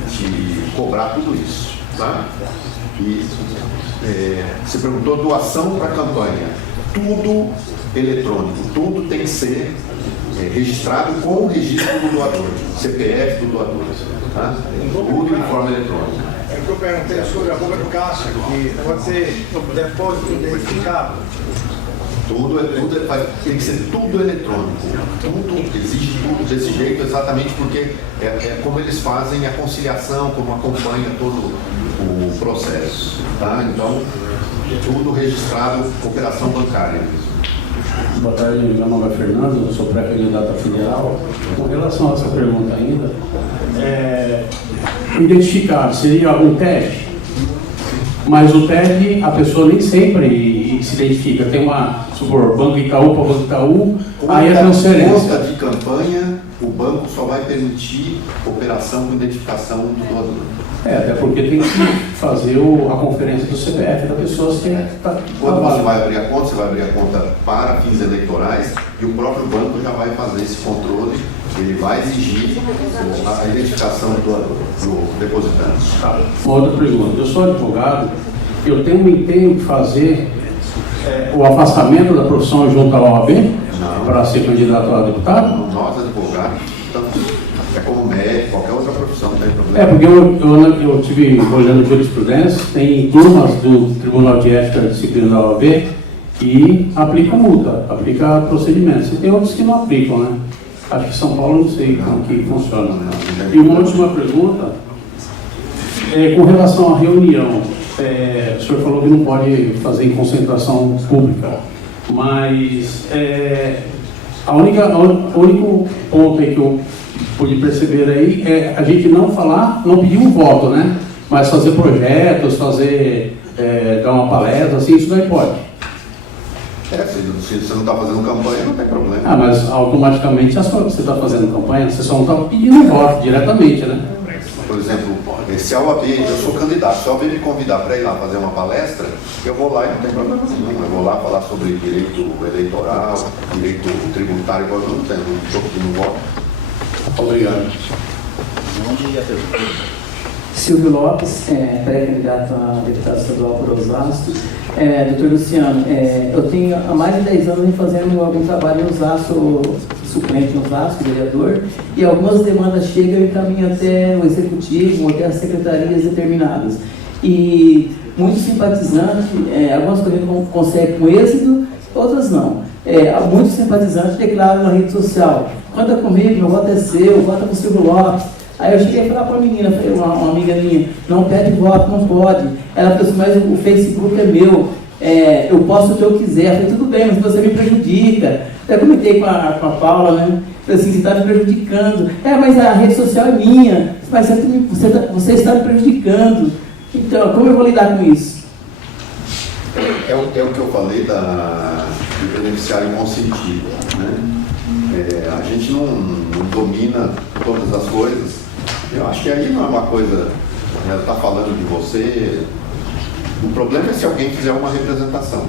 te cobrar tudo isso. Tá? E você perguntou doação para campanha. Tudo eletrônico, tudo tem que ser registrado com o registro do doador, CPF do doador. Tá? Tudo em forma eletrônica. É o que eu perguntei sobre a boca do caixa, que pode ser depósito identificado. Tem que ser tudo eletrônico. Exige tudo desse jeito, exatamente porque é como eles fazem a conciliação, como acompanha todo o processo. Tá? Então, tudo registrado, operação bancária mesmo. Boa tarde, meu nome é Fernando, eu sou pré-candidato a federal. Com relação a essa pergunta ainda, identificar seria um TED, mas o TED, a pessoa nem sempre se identifica. Tem supor, Banco Itaú para Banco Itaú, aí a transferência. Conta de campanha, o banco só vai permitir operação com identificação do doador. Até porque tem que fazer a conferência do CPF da pessoa se está. Quando você vai abrir a conta, você vai abrir a conta para fins eleitorais e o próprio banco já vai fazer esse controle, ele vai exigir a identificação do depositante. Uma outra pergunta, eu sou advogado, eu tenho que fazer o afastamento da profissão junto à OAB para ser candidato a deputado? Nós, advogados, é como médico, qualquer outra profissão, não tem problema. Porque eu tive olhando jurisprudência, tem turmas do Tribunal de Ética e Disciplina da OAB que aplicam multa, aplicam procedimentos. E tem outros que não aplicam, né? Acho que São Paulo não sei como que funciona. E uma última pergunta, com relação à reunião. O senhor falou que não pode fazer em concentração pública, mas o único ponto aí que eu pude perceber aí é a gente não pedir um voto, né? Mas fazer projetos, dar uma palestra, assim, isso daí pode. Se você não está fazendo campanha, não tem problema. Mas automaticamente você está fazendo campanha, você só não está pedindo voto diretamente, né? Por exemplo, se a OAB, eu sou candidato, se a OAB me convidar para ir lá fazer uma palestra, eu vou lá e não tem problema nenhum. Eu vou lá falar sobre direito eleitoral, direito tributário, igual eu não tenho, não estou pedindo voto. Obrigado. Silvio Lopes, pré-candidato a deputado estadual por Osasco. Doutor Luciano, eu tenho há mais de 10 anos fazendo algum trabalho no Osasco, suplente no Osasco, vereador, e algumas demandas chegam e encaminham até o executivo, ou até as secretarias determinadas. E muitos simpatizantes, algumas coisas conseguem com êxito, outras não. muitos simpatizantes declaram na rede social: conta comigo, meu voto é seu, vota no Silvio Lopes. Aí eu cheguei a falar para a menina, uma amiga minha: não pede voto, não pode. Ela falou assim: mas o Facebook é meu, eu posto o que eu quiser. Eu falei: tudo bem, mas você me prejudica. Até comentei com a Paula, né? Falei assim: você está me prejudicando. Mas a rede social é minha, mas você está me prejudicando. Então, como eu vou lidar com isso? É o que eu falei do beneficiário consentido, né? A gente não domina todas as coisas. Eu acho que aí não é uma coisa, está falando de você. O problema é se alguém fizer uma representação,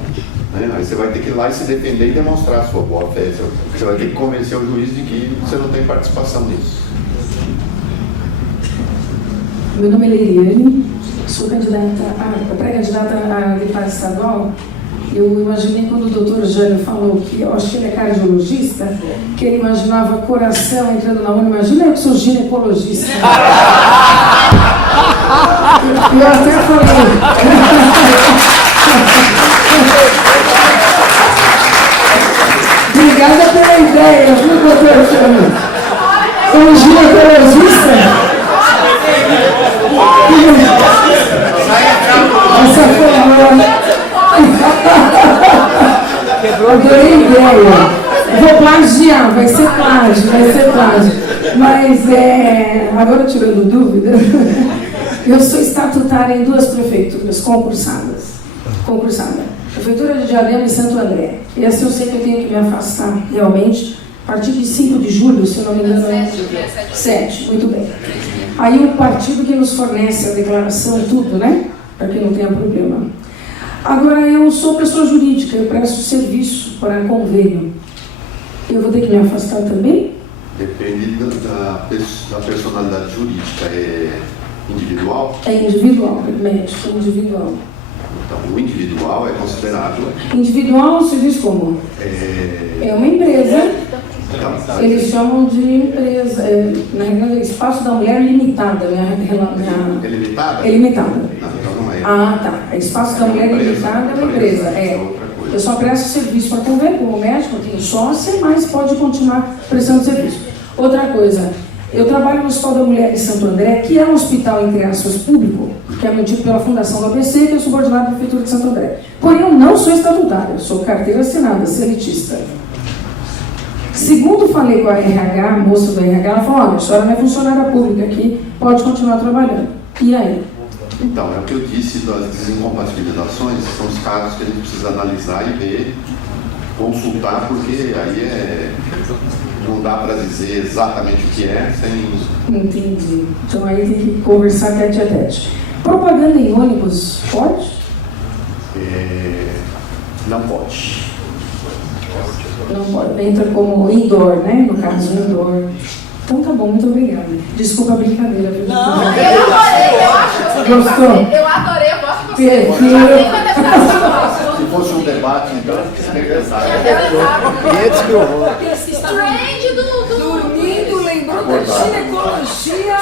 né? Aí você vai ter que ir lá e se defender e demonstrar a sua boa fé. Você vai ter que convencer o juiz de que você não tem participação nisso. Meu nome é Leiriane, sou pré-candidata a deputada estadual. Eu imaginei, quando o doutor Jânio falou que eu acho que ele é cardiologista, que ele imaginava coração entrando na urna. Imagina eu que sou ginecologista. Eu até falei. Obrigada pela ideia, viu, doutor Jânio? Como ginecologista. Essa foi boa. Adorei a ideia. Vou plagiar, vai ser plágio. Mas, agora tirando dúvida, eu sou estatutária em 2 prefeituras concursadas. Prefeitura de Diadema e Santo André. E assim eu sei que eu tenho que me afastar, realmente, a partir de 5 de julho, se não me engano, 7, muito bem. Aí o partido que nos fornece a declaração, tudo, né? Para que não tenha problema. Agora, eu sou pessoa jurídica, eu presto serviço para convênio. Eu vou ter que me afastar também? Depende da personalidade jurídica. É individual? É individual, médico, individual. Então, o individual é considerado... Individual é um serviço comum. É uma empresa. Eles chamam de empresa, na realidade, Espaço da Mulher Limitada. É limitada? É limitada. Não, então não é. Ah, tá. Espaço da Mulher Limitada é uma empresa. Eu só presto serviço para convênio, como médico, eu tenho sócia, mas pode continuar prestando serviço. Outra coisa, eu trabalho no Hospital da Mulher de Santo André, que é um hospital, entre aspas, público, que é mantido pela Fundação do ABC, que é subordinado à Prefeitura de Santo André. Porém, eu não sou estatutária, eu sou carteira assinada, seletista. Segundo falei com a RH, a moça do RH, ela falou: olha, a senhora não é funcionária pública aqui, pode continuar trabalhando. E aí? Então, é o que eu disse das desincompatibilizações, são os casos que a gente precisa analisar e ver, consultar, porque aí não dá para dizer exatamente o que é sem... Entendi. Então aí tem que conversar tete a tete. Propaganda em ônibus, pode? Não pode. Não pode. Entra como indoor, né? No caso, indoor. Então tá bom, muito obrigada. Desculpa a brincadeira, viu? Não, eu adorei, eu acho que você gostou? Eu adorei, eu gosto de você. Se fosse um debate, então, seria engraçado. Trend do dormindo, lembrou da ginecologia.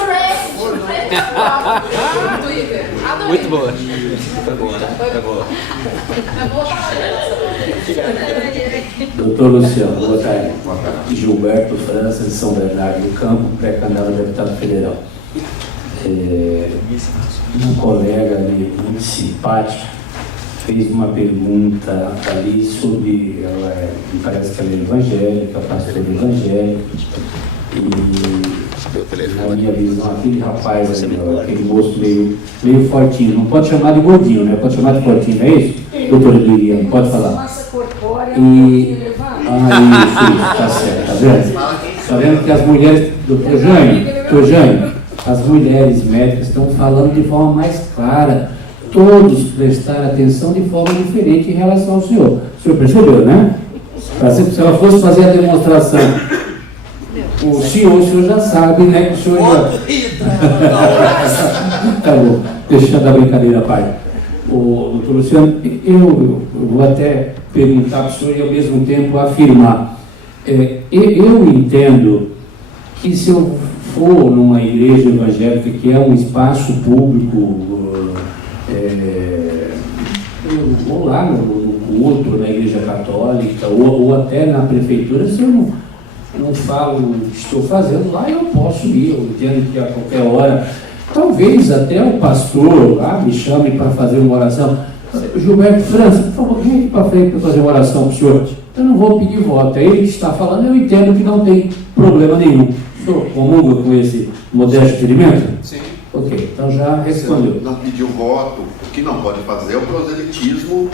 Muito boa. Doutor Luciano, boa tarde. Gilberto França, de São Bernardo do Campo, pré-candidato a deputado federal. Um colega ali, muito simpático, fez uma pergunta ali sobre, me parece que ela é evangélica, pastora evangélica, e na minha visão, aquele rapaz ali, aquele moço meio fortinho, não pode chamar de gordinho, né? Pode chamar de fortinho, não é isso? Doutora Lilian, pode falar. Isso, tá certo, tá vendo? Tá vendo que as mulheres, doutor Jânio, as mulheres médicas estão falando de forma mais clara. Todos prestaram atenção de forma diferente em relação ao senhor. O senhor percebeu, né? Se ela fosse fazer a demonstração, o senhor já sabe, né? O senhor já... Tá bom, deixando a brincadeira à parte. Doutor Luciano, eu vou até perguntar para o senhor e ao mesmo tempo afirmar. Eu entendo que se eu for numa igreja evangélica que é um espaço público, eu vou lá no culto na Igreja Católica ou até na prefeitura, se eu não falo o que estou fazendo lá, eu posso ir, eu entendo que a qualquer hora, talvez até o pastor lá me chame para fazer uma oração. Gilberto França, por favor, vem aqui para frente para fazer uma oração para o senhor. Eu não vou pedir voto, é ele que está falando, eu entendo que não tem problema nenhum. O senhor comunga com esse modesto ferimento? Sim. Ok, então já respondeu. Você não pediu voto, o que não pode fazer é o proselitismo.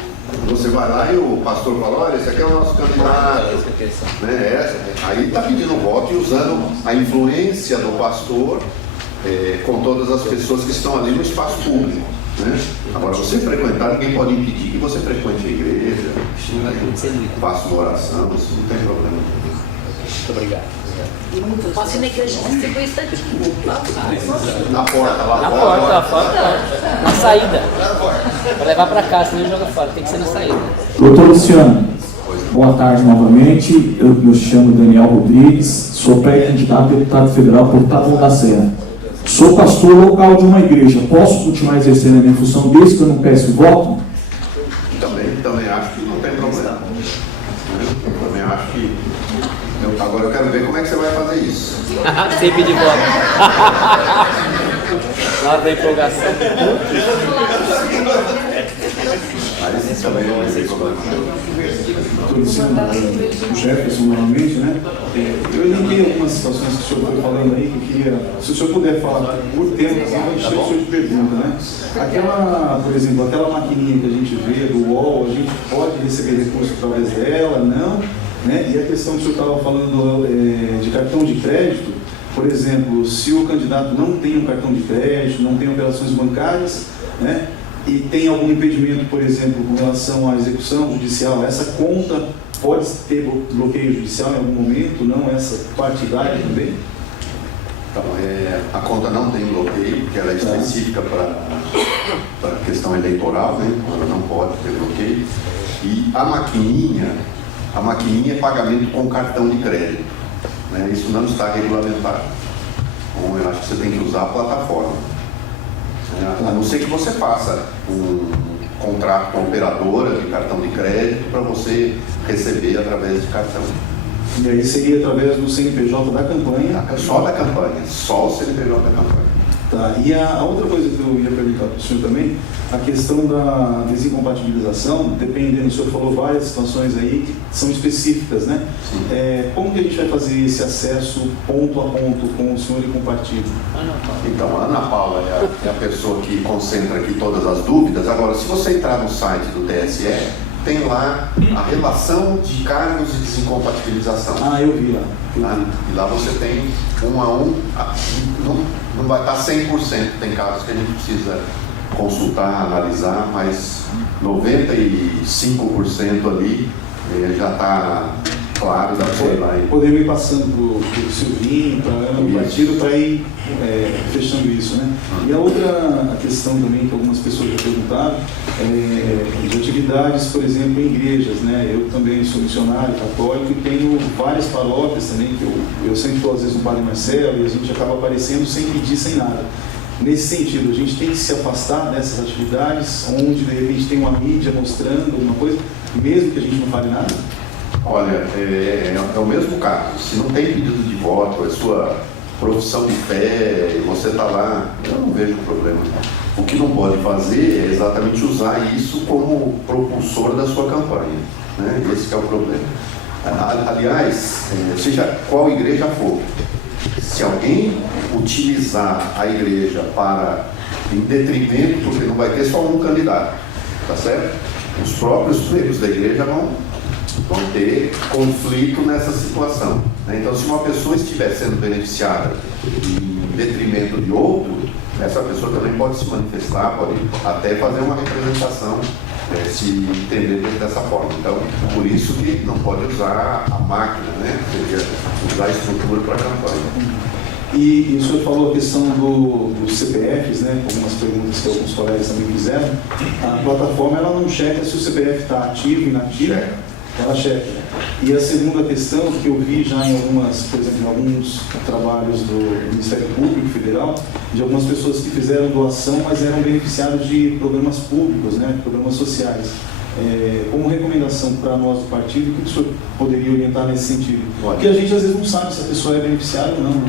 Você vai lá e o pastor fala, olha, esse aqui é o nosso candidato, né? Aí está pedindo voto e usando a influência do pastor com todas as pessoas que estão ali no espaço público, né? Agora, você frequentar, ninguém pode impedir que você frequente a igreja, faça uma oração, isso não tem problema. Muito obrigado. Posso ir na igreja distribuir instantinho. Na porta, lá na fora. porta, na saída. Para levar para casa, senão joga fora, tem que ser na saída. Doutor Luciano, boa tarde novamente. Eu me chamo Daniel Rodrigues, sou pré-candidato a deputado federal por Taboão da Serra. Sou pastor local de uma igreja. Posso continuar exercendo a minha função desde que eu não peço voto? Também acho que não tem problema. Também acho que. Agora eu quero ver como é que você vai fazer isso. Sem pedir voto. Na hora da empolgação. Mas isso também não vai ser problema. Estou dizendo o Jefferson novamente, né? Eu elenquei algumas situações que o senhor foi falando aí, que eu queria, se o senhor puder falar por tempo, assim, vai encher o senhor de pergunta, né? Aquela, por exemplo, aquela maquininha que a gente vê do UOL, a gente pode receber recursos através dela, não? Né? E a questão que o senhor estava falando de cartão de crédito, por exemplo, se o candidato não tem um cartão de crédito, não tem operações bancárias, né? E tem algum impedimento, por exemplo, com relação à execução judicial, essa conta pode ter bloqueio judicial em algum momento, não essa partidária também? Então, a conta não tem bloqueio, porque ela é específica para a questão eleitoral, né? Ela não pode ter bloqueio. E a maquininha é pagamento com cartão de crédito, né? Isso não está regulamentado. Então, eu acho que você tem que usar a plataforma. A não ser que você faça um contrato com a operadora de cartão de crédito para você receber através de cartão. E aí seria através do CNPJ da campanha? Só da campanha, só o CNPJ da campanha. Tá, e a outra coisa que eu ia perguntar para o senhor também, a questão da desincompatibilização, dependendo, o senhor falou várias situações aí que são específicas, né? Como que a gente vai fazer esse acesso ponto a ponto com o senhor e com o partido? Então, a Ana Paula é a pessoa que concentra aqui todas as dúvidas. Agora, se você entrar no site do TSE, tem lá a relação de cargos e desincompatibilização. Eu vi lá. E lá você tem um a um, não vai estar 100%, tem casos que a gente precisa consultar, analisar, mas 95% ali já está claro da coisa lá. Poder ir passando para o Silvinho, para o partido, para ir fechando isso, né? E a outra questão também que algumas pessoas já perguntaram, de atividades, por exemplo, em igrejas, né? Eu também sou missionário católico e tenho várias paróquias também, que eu sempre estou às vezes no Padre Marcelo e a gente acaba aparecendo sem pedir, sem nada. Nesse sentido, a gente tem que se afastar dessas atividades, onde de repente tem uma mídia mostrando alguma coisa, mesmo que a gente não fale nada? Olha, é o mesmo caso. Se não tem pedido de voto, é sua profissão de fé, você está lá, eu não vejo problema. O que não pode fazer é exatamente usar isso como propulsor da sua campanha, né? Esse que é o problema. Aliás, seja qual igreja for, se alguém utilizar a igreja para em detrimento, porque não vai ter só um candidato, tá certo? Os próprios membros da igreja vão ter conflito nessa situação, né? Então, se uma pessoa estiver sendo beneficiada em detrimento de outro, essa pessoa também pode se manifestar, pode até fazer uma representação, se entender dessa forma. Então, por isso que não pode usar a máquina, né? Seria usar a estrutura para a campanha. E o senhor falou a questão dos CPFs, né? Algumas perguntas que alguns colegas também fizeram. A plataforma ela não checa se o CPF está ativo, inativo. Ela checa. E a segunda questão que eu vi já em algumas, por exemplo, em alguns trabalhos do Ministério Público Federal, de algumas pessoas que fizeram doação, mas eram beneficiados de programas públicos, né? Programas sociais. como recomendação para nós do partido, o que o senhor poderia orientar nesse sentido? Porque a gente às vezes não sabe se a pessoa é beneficiária ou não.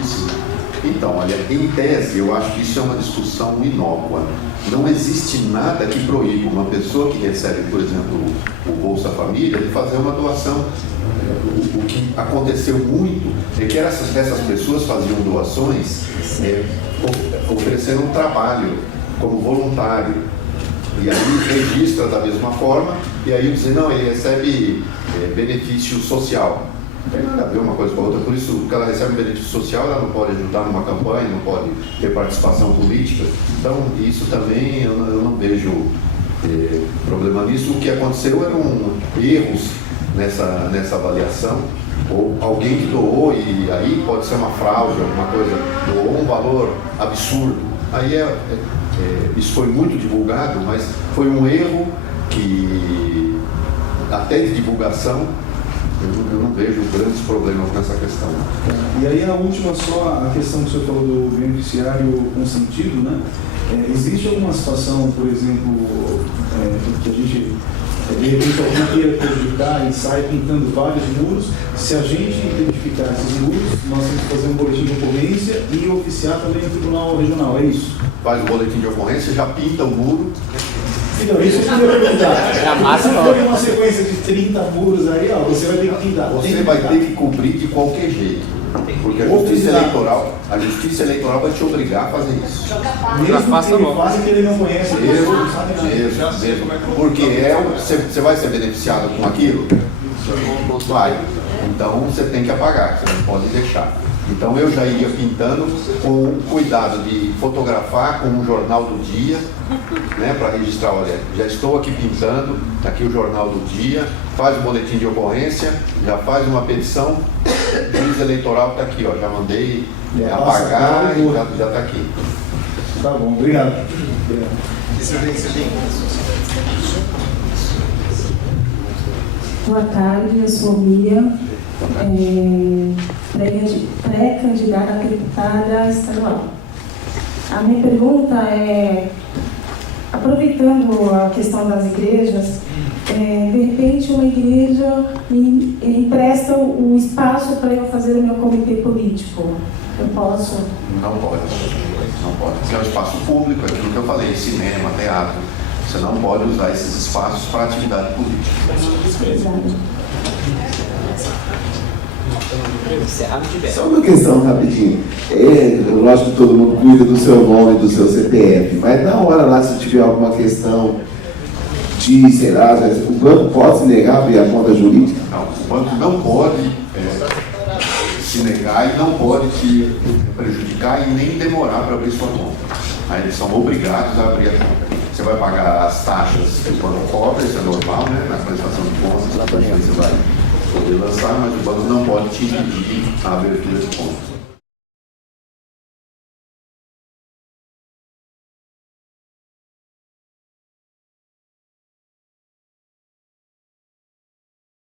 Então, olha, em tese, eu acho que isso é uma discussão inócua. Não existe nada que proíba uma pessoa que recebe, por exemplo, o Bolsa Família, de fazer uma doação. O que aconteceu muito é que essas pessoas faziam doações oferecendo um trabalho como voluntário. E aí registra da mesma forma, e aí dizem, não, ele recebe benefício social. Não tem nada a ver uma coisa com a outra, por isso que ela recebe um benefício social, ela não pode ajudar numa campanha, não pode ter participação política. Então, isso também eu não vejo problema nisso. O que aconteceu eram erros nessa avaliação, ou alguém que doou, e aí pode ser uma fraude, alguma coisa, doou um valor absurdo. Aí isso foi muito divulgado, mas foi um erro que, até de divulgação, eu não vejo grandes problemas nessa questão. E aí a última, só a questão que o senhor falou do beneficiário consentido, né? Existe alguma situação, por exemplo, que a gente, de repente, alguém queira prejudicar e sai pintando vários muros? Se a gente identificar esses muros, nós temos que fazer um boletim de ocorrência e oficiar também no Tribunal Regional, é isso? Faz o boletim de ocorrência, já pinta o muro. Então, isso eu queria perguntar. Se for uma sequência de 30 muros aí, ó, você vai ter que pintar. Você vai ter que cumprir de qualquer jeito. Porque a justiça eleitoral vai te obrigar a fazer isso. Mesmo que ele faça que ele não conhece, mesmo. Porque você vai ser beneficiado com aquilo? Vai. Então você tem que apagar, você não pode deixar. Então eu já ia pintando com o cuidado de fotografar com um jornal do dia, né, para registrar, olha, já estou aqui pintando, está aqui o jornal do dia, faz o boletim de ocorrência, já faz uma petição, o juiz eleitoral está aqui, ó, já mandei apagar e já está aqui. Tá bom, obrigado. Boa tarde, eu sou Miriam, pré-candidata a deputada estadual. A minha pergunta é, aproveitando a questão das igrejas, de repente uma igreja me empresta o espaço para eu fazer o meu comitê político. Eu posso? Não pode, porque é um espaço público, é aquilo que eu falei, cinema, teatro. Você não pode usar esses espaços para atividade política. Só uma questão rapidinho. Lógico que todo mundo cuida do seu nome e do seu CPF, mas na hora lá, se tiver alguma questão de, sei lá, o banco pode se negar a abrir a conta jurídica? Não, o banco não pode se negar e não pode te prejudicar e nem demorar para abrir sua conta. Aí eles são obrigados a abrir a conta. Você vai pagar as taxas que o banco cobra, isso é normal, né? Na prestação de contas, você vai poder lançar, mas o banco não pode te impedir a abertura de conta.